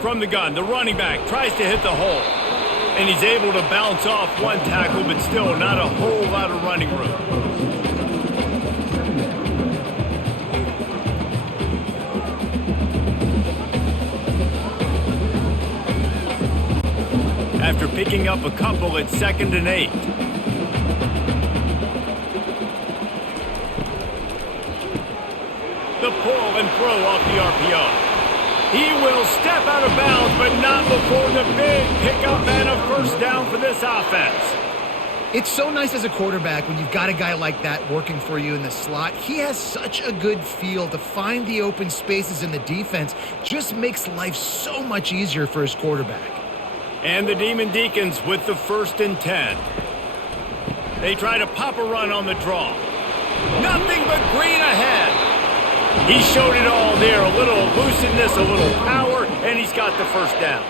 From the gun, the running back tries to hit the hole. And he's able to bounce off one tackle, but still not a whole lot of running room. After picking up a couple, it's 2nd and 8. The pull and throw off the RPO. He will step out of bounds, but not before the big pickup and a 1st down for this offense. It's so nice as a quarterback when you've got a guy like that working for you in the slot. He has such a good feel to find the open spaces in the defense. Just makes life so much easier for his quarterback. And the Demon Deacons with the 1st and 10. They try to pop a run on the draw. Nothing but green ahead. He showed it all there. A little elusiveness, a little power, and he's got the 1st down.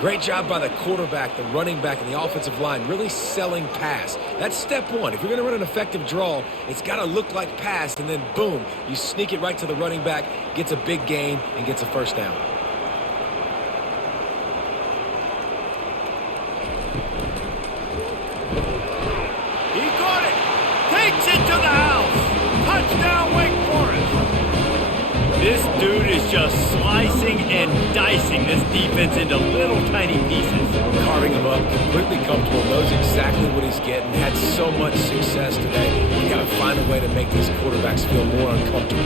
Great job by the quarterback, the running back, and the offensive line, really selling pass. That's step one. If you're going to run an effective draw, it's got to look like pass, and then boom, you sneak it right to the running back, gets a big gain, and gets a 1st down. He got it. Takes it to the house. Touchdown, Wake Forest. This dude is just slicing and dicing this defense into little tiny pieces. Carving him up, completely comfortable, knows exactly what he's getting, had so much success today. You got to find a way to make these quarterbacks feel more uncomfortable.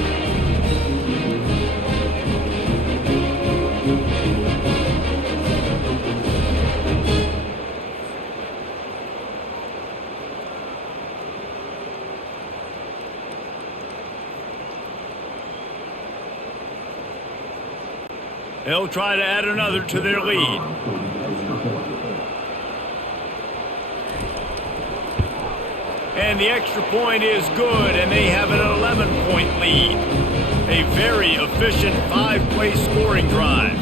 They'll try to add another to their lead. And the extra point is good, and they have an 11-point lead. A very efficient 5-play scoring drive.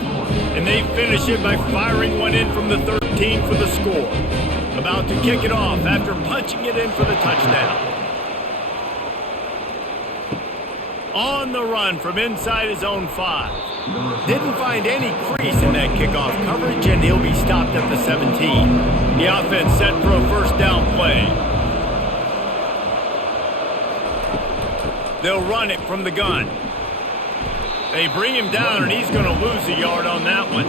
And they finish it by firing one in from the 13 for the score. About to kick it off after punching it in for the touchdown. On the run from inside his own 5. Didn't find any crease in that kickoff coverage, and he'll be stopped at the 17. The offense set for a first down play. They'll run it from the gun. They bring him down, and he's going to lose a yard on that one.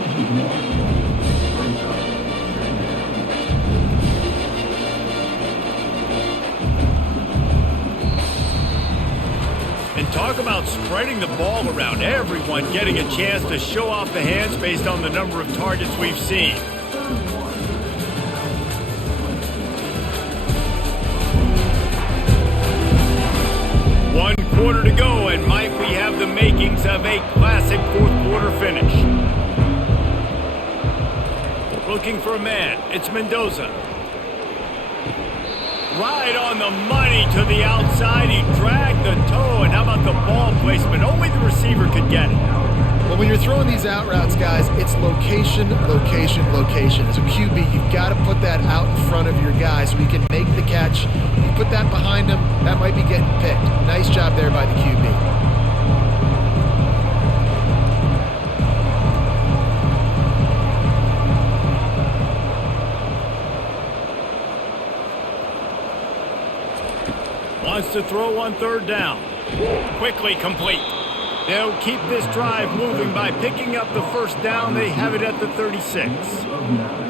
And talk about spreading the ball around. Everyone getting a chance to show off the hands based on the number of targets we've seen. One quarter to go, and might we have the makings of a classic fourth-quarter finish. Looking for a man. It's Mendoza. Right on the money to the outside. He dragged the toe, and how about the ball placement? Only the receiver could get it. Well, when you're throwing these out routes, guys, it's location, location, location. As a QB, you've got to put that out in front of your guy so he can make the catch. You put that behind him, that might be getting picked. Nice job there by the QB. Wants to throw on third down. Quickly complete. They'll keep this drive moving by picking up the first down. They have it at the 36.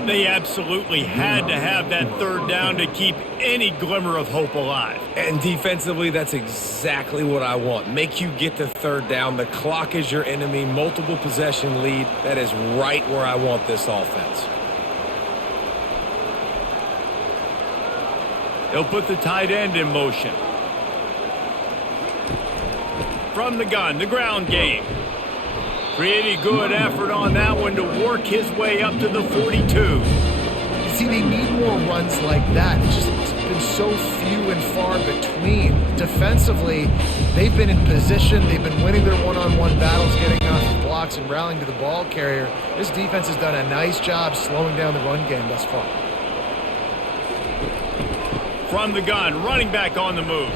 They absolutely had to have that third down to keep any glimmer of hope alive. And defensively, that's exactly what I want. Make you get the third down. The clock is your enemy. Multiple possession lead. That is right where I want this offense. They'll put the tight end in motion. From the gun, the ground game. Pretty good effort on that one to work his way up to the 42. See, they need more runs like that. It's been so few and far between. Defensively, they've been in position. They've been winning their one-on-one battles, getting off blocks and rallying to the ball carrier. This defense has done a nice job slowing down the run game thus far. From the gun, running back on the move.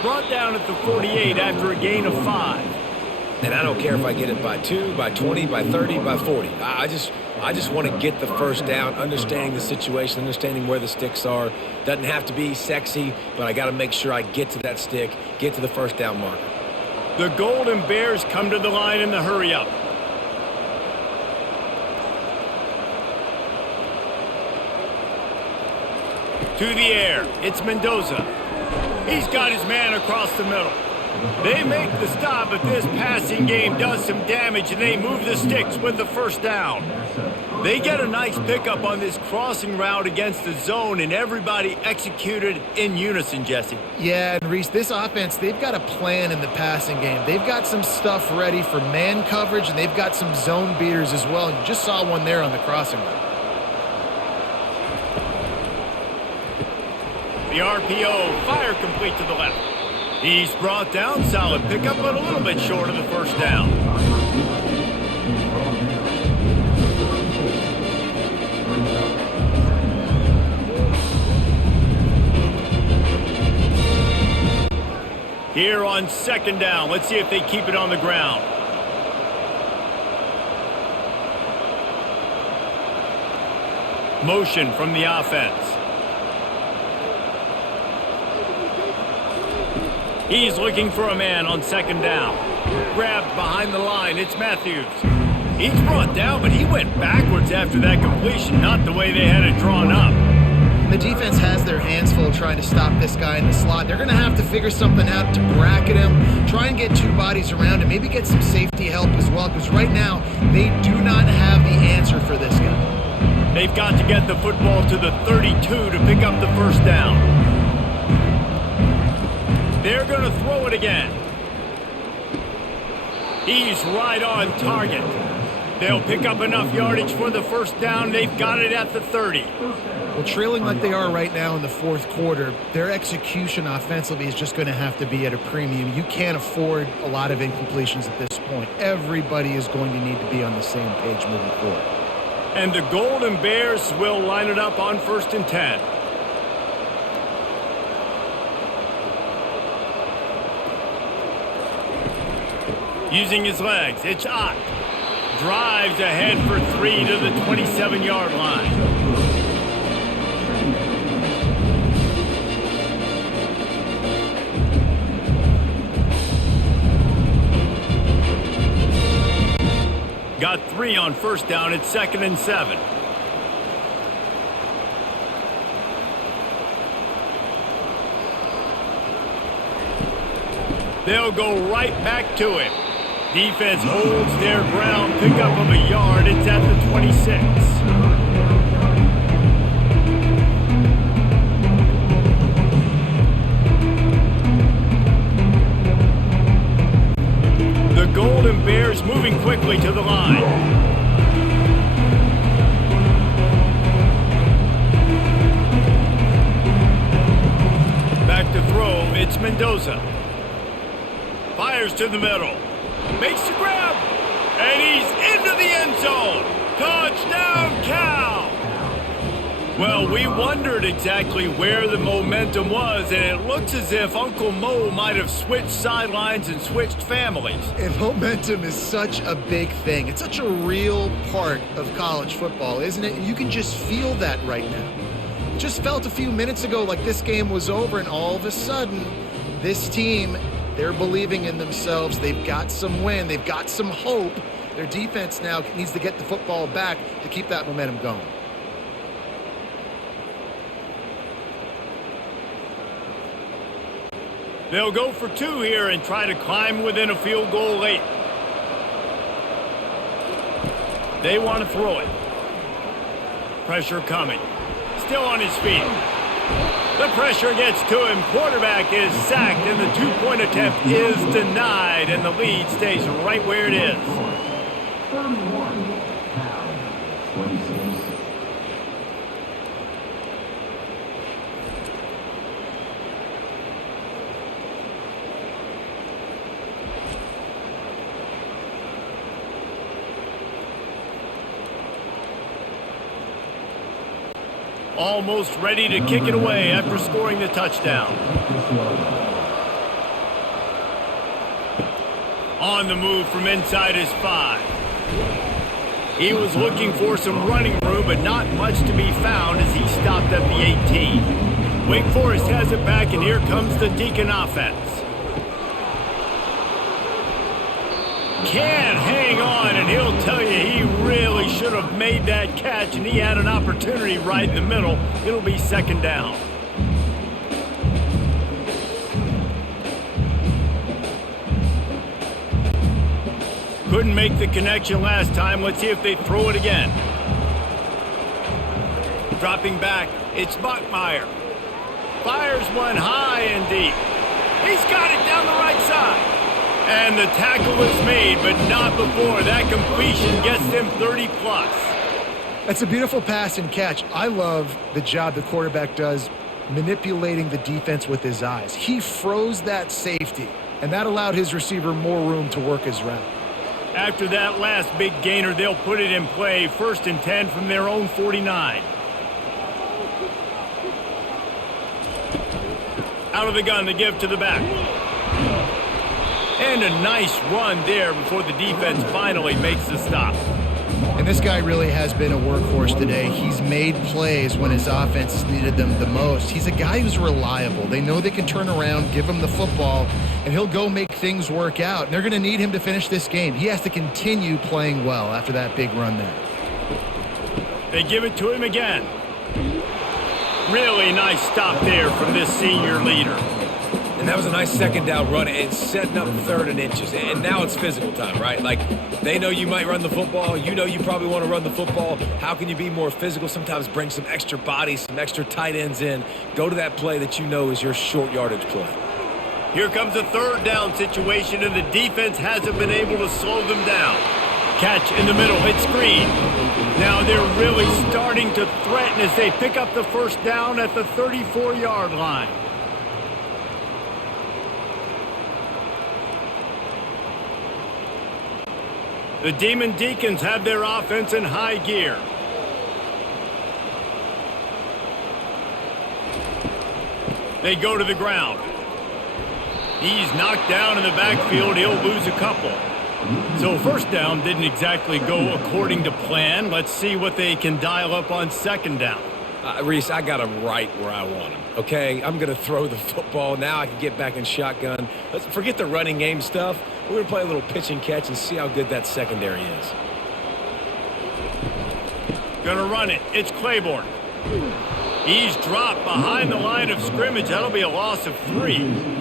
Brought down at the 48 after a gain of 5. And I don't care if I get it by 2, by 20, by 30, by 40. I just want to get the first down, understanding the situation, understanding where the sticks are. Doesn't have to be sexy, but I got to make sure I get to that stick, get to the first down marker. The Golden Bears come to the line in the hurry-up. To the air, it's Mendoza. He's got his man across the middle. They make the stop, but this passing game does some damage, and they move the sticks with the first down. They get a nice pickup on this crossing route against the zone, and everybody executed in unison, Jesse. Yeah, and Reese, this offense, they've got a plan in the passing game. They've got some stuff ready for man coverage, and they've got some zone beaters as well. You just saw one there on the crossing route. The RPO, fire complete to the left. He's brought down, solid pickup, but a little bit short of the first down. Here on second down, let's see if they keep it on the ground. Motion from the offense. He's looking for a man on second down. Grabbed behind the line, it's Matthews. He's brought down, but he went backwards after that completion, not the way they had it drawn up. The defense has their hands full trying to stop this guy in the slot. They're going to have to figure something out to bracket him, try and get two bodies around him, maybe get some safety help as well, because right now they do not have the answer for this guy. They've got to get the football to the 32 to pick up the first down. They're going to throw it again. He's right on target. They'll pick up enough yardage for the first down. They've got it at the 30. Well, trailing like they are right now in the fourth quarter, their execution offensively is just going to have to be at a premium. You can't afford a lot of incompletions at this point. Everybody is going to need to be on the same page moving forward. And the Golden Bears will line it up on 1st and 10. Using his legs, it's Ott. Drives ahead for 3 to the 27-yard line. Got 3 on first down. It's 2nd and 7. They'll go right back to him. Defense holds their ground. Pickup of a yard. It's at the 26. The Golden Bears moving quickly to the line. Back to throw. It's Mendoza. Fires to the middle. Makes the grab. And he's into the end zone. Touchdown, Cal! Well, we wondered exactly where the momentum was, and it looks as if Uncle Mo might have switched sidelines and switched families. And momentum is such a big thing. It's such a real part of college football, isn't it? And you can just feel that right now. It just felt a few minutes ago like this game was over, and all of a sudden, this team, they're believing in themselves. They've got some win. They've got some hope. Their defense now needs to get the football back to keep that momentum going. They'll go for 2 here and try to climb within a field goal late. They want to throw it. Pressure coming. Still on his feet. The pressure gets to him. Quarterback is sacked, and the 2-point attempt is denied, and the lead stays right where it is. Almost ready to kick it away after scoring the touchdown. On the move from inside his 5. He was looking for some running room, but not much to be found as he stopped at the 18. Wake Forest has it back, and here comes the Deacon offense. Can't hang on, and he'll tell you he really should have made that catch, and he had an opportunity right in the middle. It'll be 2nd down. Couldn't make the connection last time. Let's see if they throw it again. Dropping back, it's Bachmeier. Fires one high and deep. He's got it down the right side. And the tackle is made, but not before. That completion gets them 30-plus. That's a beautiful pass and catch. I love the job the quarterback does manipulating the defense with his eyes. He froze that safety, and that allowed his receiver more room to work his route. After that last big gainer, they'll put it in play. 1st and 10 from their own 49. Out of the gun, the give to the back. And a nice run there before the defense finally makes the stop. And this guy really has been a workhorse today. He's made plays when his offense has needed them the most. He's a guy who's reliable. They know they can turn around, give him the football, and he'll go make things work out. And they're going to need him to finish this game. He has to continue playing well after that big run there. They give it to him again. Really nice stop there from this senior leader. And that was a nice 2nd down run and setting up 3rd and inches. And now it's physical time, right? Like, they know you might run the football. You know you probably want to run the football. How can you be more physical? Sometimes bring some extra bodies, some extra tight ends in. Go to that play that you know is your short yardage play. Here comes a 3rd down situation, and the defense hasn't been able to slow them down. Catch in the middle, it's screen. Now they're really starting to threaten as they pick up the first down at the 34-yard line. The Demon Deacons have their offense in high gear. They go to the ground. He's knocked down in the backfield. He'll lose a couple. So first down didn't exactly go according to plan. Let's see what they can dial up on second down. Reese, I got him right where I want him, okay? I'm going to throw the football. Now I can get back in shotgun. Let's forget the running game stuff. We're going to play a little pitch and catch and see how good that secondary is. Gonna run it. It's Claiborne. He's dropped behind the line of scrimmage. That'll be a loss of 3.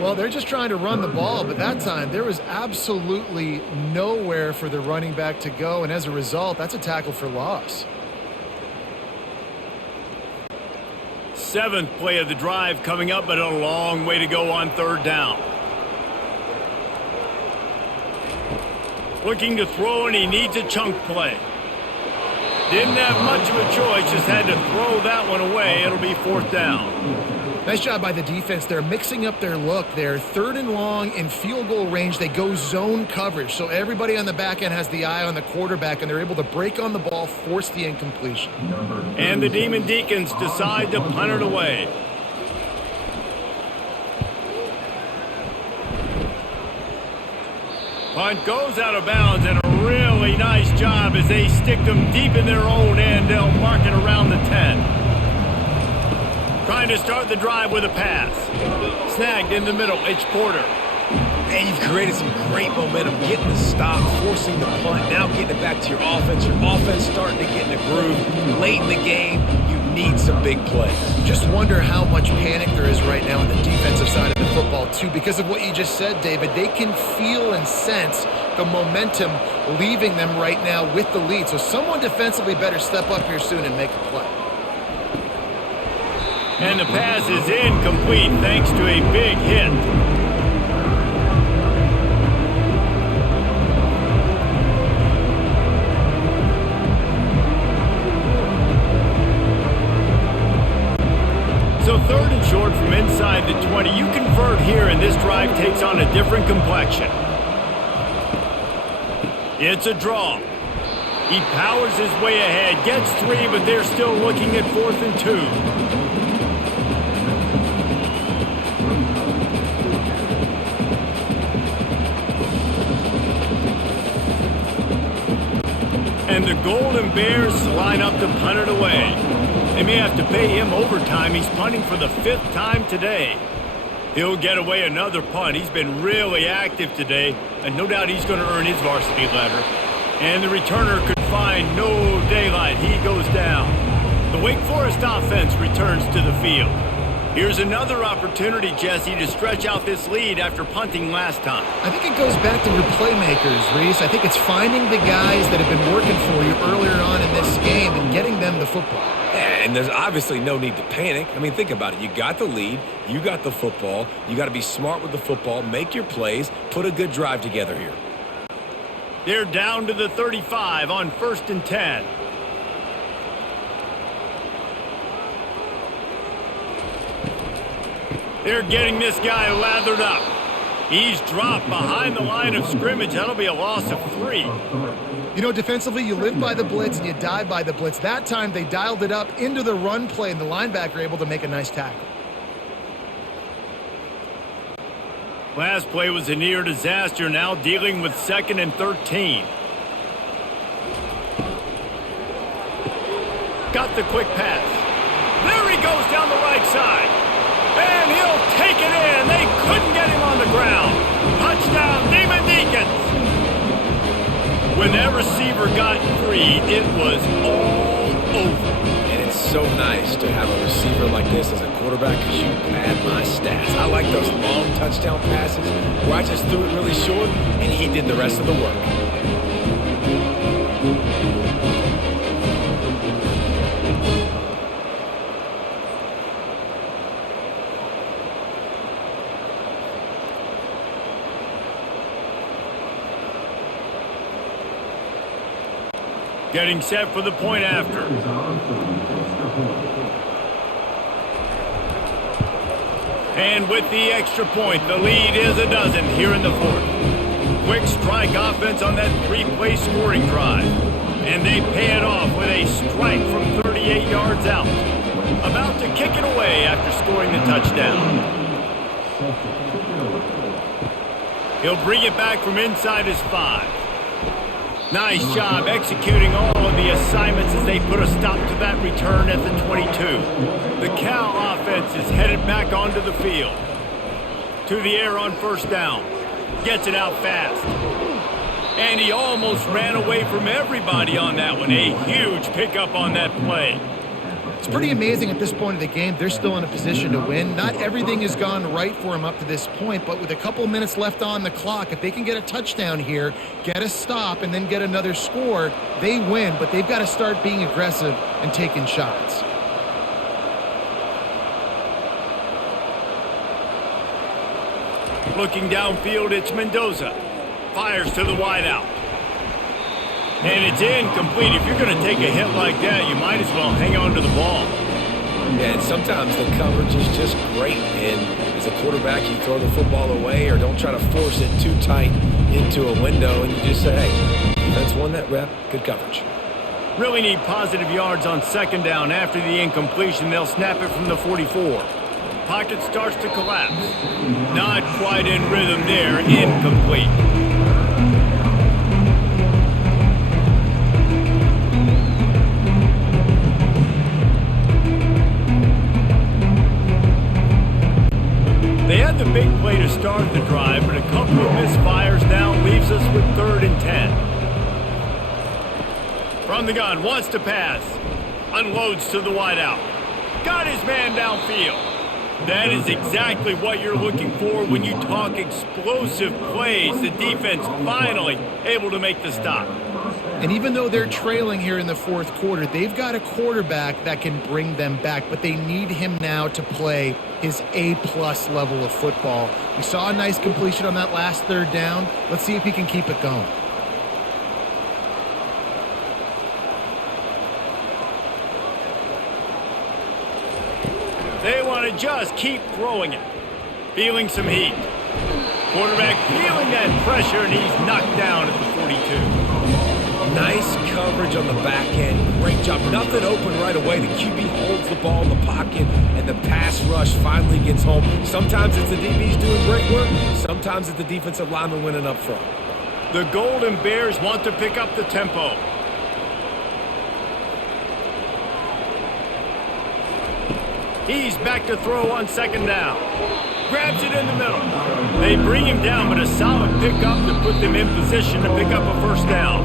Well, they're just trying to run the ball, but that time there was absolutely nowhere for the running back to go, and as a result, that's a tackle for loss. 7th play of the drive coming up, but a long way to go on third down. Looking to throw, and he needs a chunk play. Didn't have much of a choice, just had to throw that one away. It'll be 4th down. Nice job by the defense. They're mixing up their look. They're 3rd and long in field goal range. They go zone coverage, so everybody on the back end has the eye on the quarterback, and they're able to break on the ball, force the incompletion. And the Demon Deacons decide to punt it away. Punt goes out of bounds, and a really nice job as they stick them deep in their own end. They'll mark it around the 10. Trying to start the drive with a pass. Snagged in the middle, it's Porter. Man, you've created some great momentum, getting the stop, forcing the punt, now getting it back to your offense. Your offense starting to get in a groove. Late in the game, you need some big plays. Just wonder how much panic there is right now on the defensive side of the football, too, because of what you just said, David. They can feel and sense the momentum leaving them right now with the lead. So someone defensively better step up here soon and make a play. And the pass is incomplete thanks to a big hit. So 3rd and short from inside the 20. You convert here and this drive takes on a different complexion. It's a draw. He powers his way ahead, gets 3, but they're still looking at 4th and 2. And the Golden Bears line up to punt it away. They may have to pay him overtime. He's punting for the 5th time today. He'll get away another punt. He's been really active today, and no doubt he's going to earn his varsity letter. And the returner could find no daylight. He goes down. The Wake Forest offense returns to the field. Here's another opportunity, Jesse, to stretch out this lead after punting last time. I think it goes back to your playmakers, Reese. I think it's finding the guys that have been working for you earlier on in this game and getting them the football. And there's obviously no need to panic. I mean, think about it. You got the lead. You got the football. You got to be smart with the football, make your plays, put a good drive together here. They're down to the 35 on 1st and 10. They're getting this guy lathered up. He's dropped behind the line of scrimmage. That'll be a loss of 3. You know, defensively, you live by the blitz and you die by the blitz. That time, they dialed it up into the run play, and the linebacker able to make a nice tackle. Last play was a near disaster, now dealing with 2nd and 13. Got the quick pass. There he goes down the right side. And he'll take it in. They couldn't get him on the ground. Touchdown, Demon Deacons. When that receiver got free, it was all over. And it's so nice to have a receiver like this as a quarterback because you pad my stats. I like those long touchdown passes where I just threw it really short and he did the rest of the work. Getting set for the point after. And with the extra point, the lead is a dozen here in the fourth. Quick strike offense on that three-play scoring drive. And they pay it off with a strike from 38 yards out. About to kick it away after scoring the touchdown. He'll bring it back from inside his 5. Nice job executing all of the assignments as they put a stop to that return at the 22. The Cal offense is headed back onto the field. To the air on first down. Gets it out fast. And he almost ran away from everybody on that one. A huge pickup on that play. It's pretty amazing at this point of the game. They're still in a position to win. Not everything has gone right for them up to this point, but with a couple minutes left on the clock, if they can get a touchdown here, get a stop, and then get another score, they win, but they've got to start being aggressive and taking shots. Looking downfield, it's Mendoza. Fires to the wideout. And it's incomplete. If you're going to take a hit like that, you might as well hang on to the ball. Yeah, and sometimes the coverage is just great. And as a quarterback, you throw the football away or don't try to force it too tight into a window. And you just say, hey, defense won that rep. Good coverage. Really need positive yards on second down. After the incompletion, they'll snap it from the 44. Pocket starts to collapse. Not quite in rhythm there. Incomplete. They had the big play to start the drive, but a couple of misfires now leaves us with 3rd and 10. From the gun, wants to pass. Unloads to the wideout. Got his man downfield. That is exactly what you're looking for when you talk explosive plays. The defense finally able to make the stop. And even though they're trailing here in the fourth quarter, they've got a quarterback that can bring them back, but they need him now to play his A-plus level of football. We saw a nice completion on that last 3rd down. Let's see if he can keep it going. They want to just keep throwing it. Feeling some heat. Quarterback feeling that pressure, and he's knocked down at the 42. Nice coverage on the back end. Great job. Nothing open right away. The QB holds the ball in the pocket, and the pass rush finally gets home. Sometimes it's the DBs doing great work. Sometimes it's the defensive lineman winning up front. The Golden Bears want to pick up the tempo. He's back to throw on second down. Grabs it in the middle. They bring him down, but a solid pickup to put them in position to pick up a first down.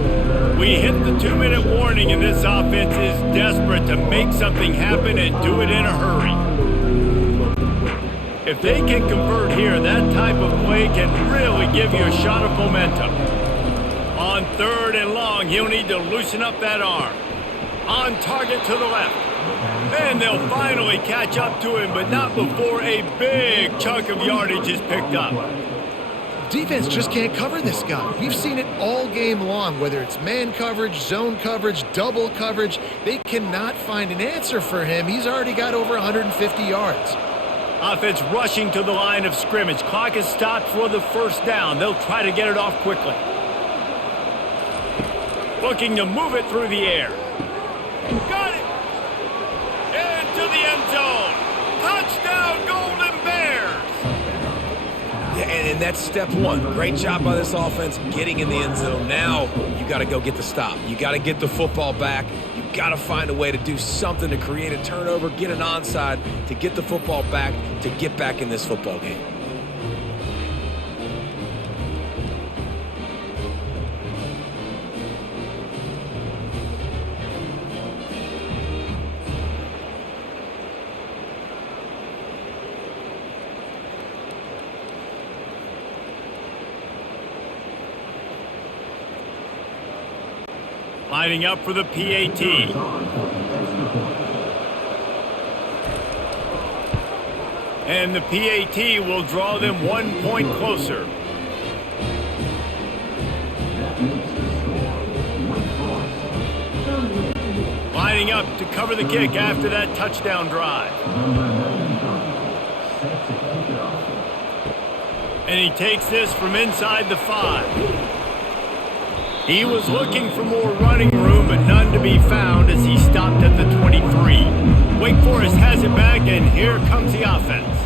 We hit the 2-minute warning, and this offense is desperate to make something happen and do it in a hurry. If they can convert here, that type of play can really give you a shot of momentum. On 3rd and long, he'll need to loosen up that arm. On target to the left. And they'll finally catch up to him, but not before a big chunk of yardage is picked up. Defense just can't cover this guy. We've seen it all game long, whether it's man coverage, zone coverage, double coverage. They cannot find an answer for him. He's already got over 150 yards. Offense rushing to the line of scrimmage. Clock is stopped for the first down. They'll try to get it off quickly. Looking to move it through the air. Got it! Into the end zone. Touchdown, Golden Bears! Yeah, and that's step one. Great job by this offense getting in the end zone. Now you got to go get the stop. You got to get the football back. You got to find a way to do something to create a turnover, get an onside, to get the football back, to get back in this football game. Lining up for the PAT. And the PAT will draw them 1 point closer. lining up to cover the kick after that touchdown drive. And he takes this from inside the 5. He was looking for more running room, but none to be found as he stopped at the 23. Wake Forest has it back, and here comes the offense.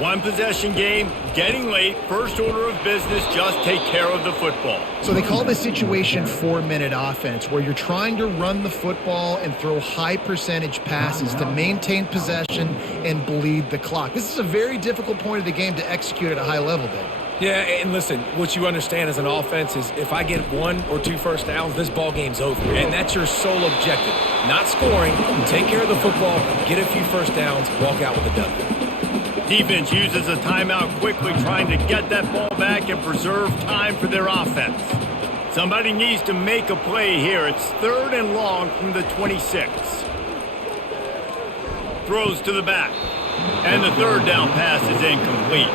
One possession game, getting late, first order of business, just take care of the football. So they call this situation 4-minute offense, where you're trying to run the football and throw high percentage passes to maintain possession and bleed the clock. This is a very difficult point of the game to execute at a high level, Dave. Yeah, and listen, what you understand as an offense is if I get 1 or 2 first downs, this ball game's over. And that's your sole objective. Not scoring, take care of the football, get a few first downs, walk out with a W. Defense uses a timeout quickly, trying to get that ball back and preserve time for their offense. Somebody needs to make a play here. It's 3rd and long from the 26. Throws to the back. And the 3rd down pass is incomplete.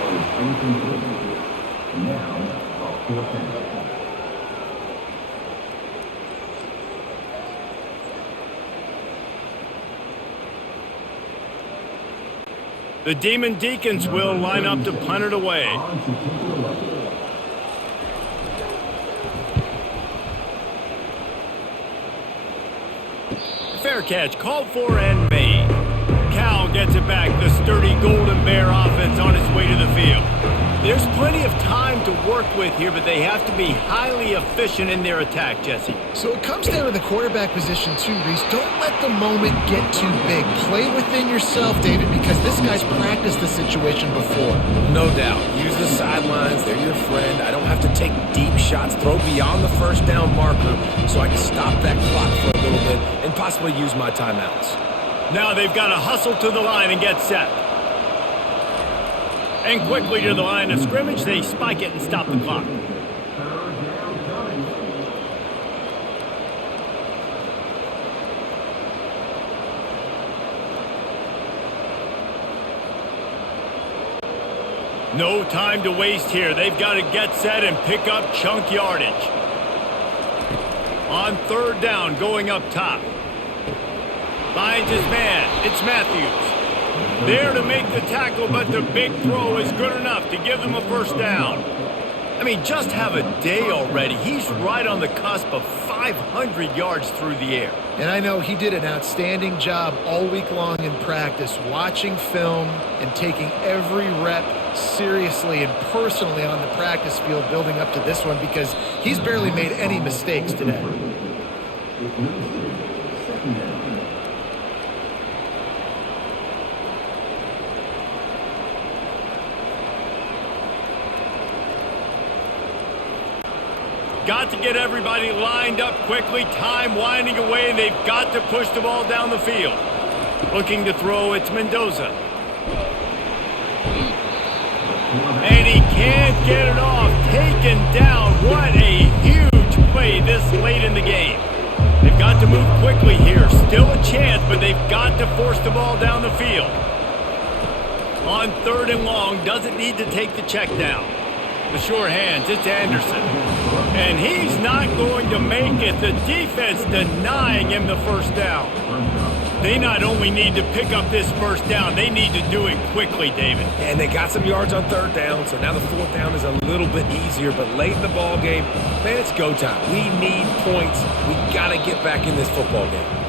The Demon Deacons will line up to punt it away. Fair catch, called for and made. Cal gets it back, the sturdy Golden Bear offense on its way to the field. There's plenty of time to work with here, but they have to be highly efficient in their attack, Jesse. So it comes down to the quarterback position too, Reese. Don't let the moment get too big. Play within yourself, David, because this guy's practiced the situation before. No doubt. Use the sidelines. They're your friend. I don't have to take deep shots, throw beyond the first down marker so I can stop that clock for a little bit and possibly use my timeouts. Now they've got to hustle to the line and get set. And quickly to the line of scrimmage, they spike it and stop the clock. No time to waste here. They've got to get set and pick up chunk yardage. On 3rd down, going up top. Finds his man. It's Matthews. There to make the tackle, but the big throw is good enough to give them a first down. I mean, just have a day already. He's right on the cusp of 500 yards through the air. And I know he did an outstanding job all week long in practice, watching film and taking every rep seriously and personally on the practice field building up to this one, because he's barely made any mistakes today. Got to get everybody lined up quickly. Time winding away, and they've got to push the ball down the field. Looking to throw, it's Mendoza. And he can't get it off. Taken down. What a huge play this late in the game. They've got to move quickly here. Still a chance, but they've got to force the ball down the field. On 3rd and long, doesn't need to take the check down. The sure hands, it's Anderson. And he's not going to make it. The defense denying him the first down. They not only need to pick up this first down, they need to do it quickly, David. And they got some yards on 3rd down, so now the 4th down is a little bit easier. But late in the ball game, man, it's go time. We need points. We got to get back in this football game.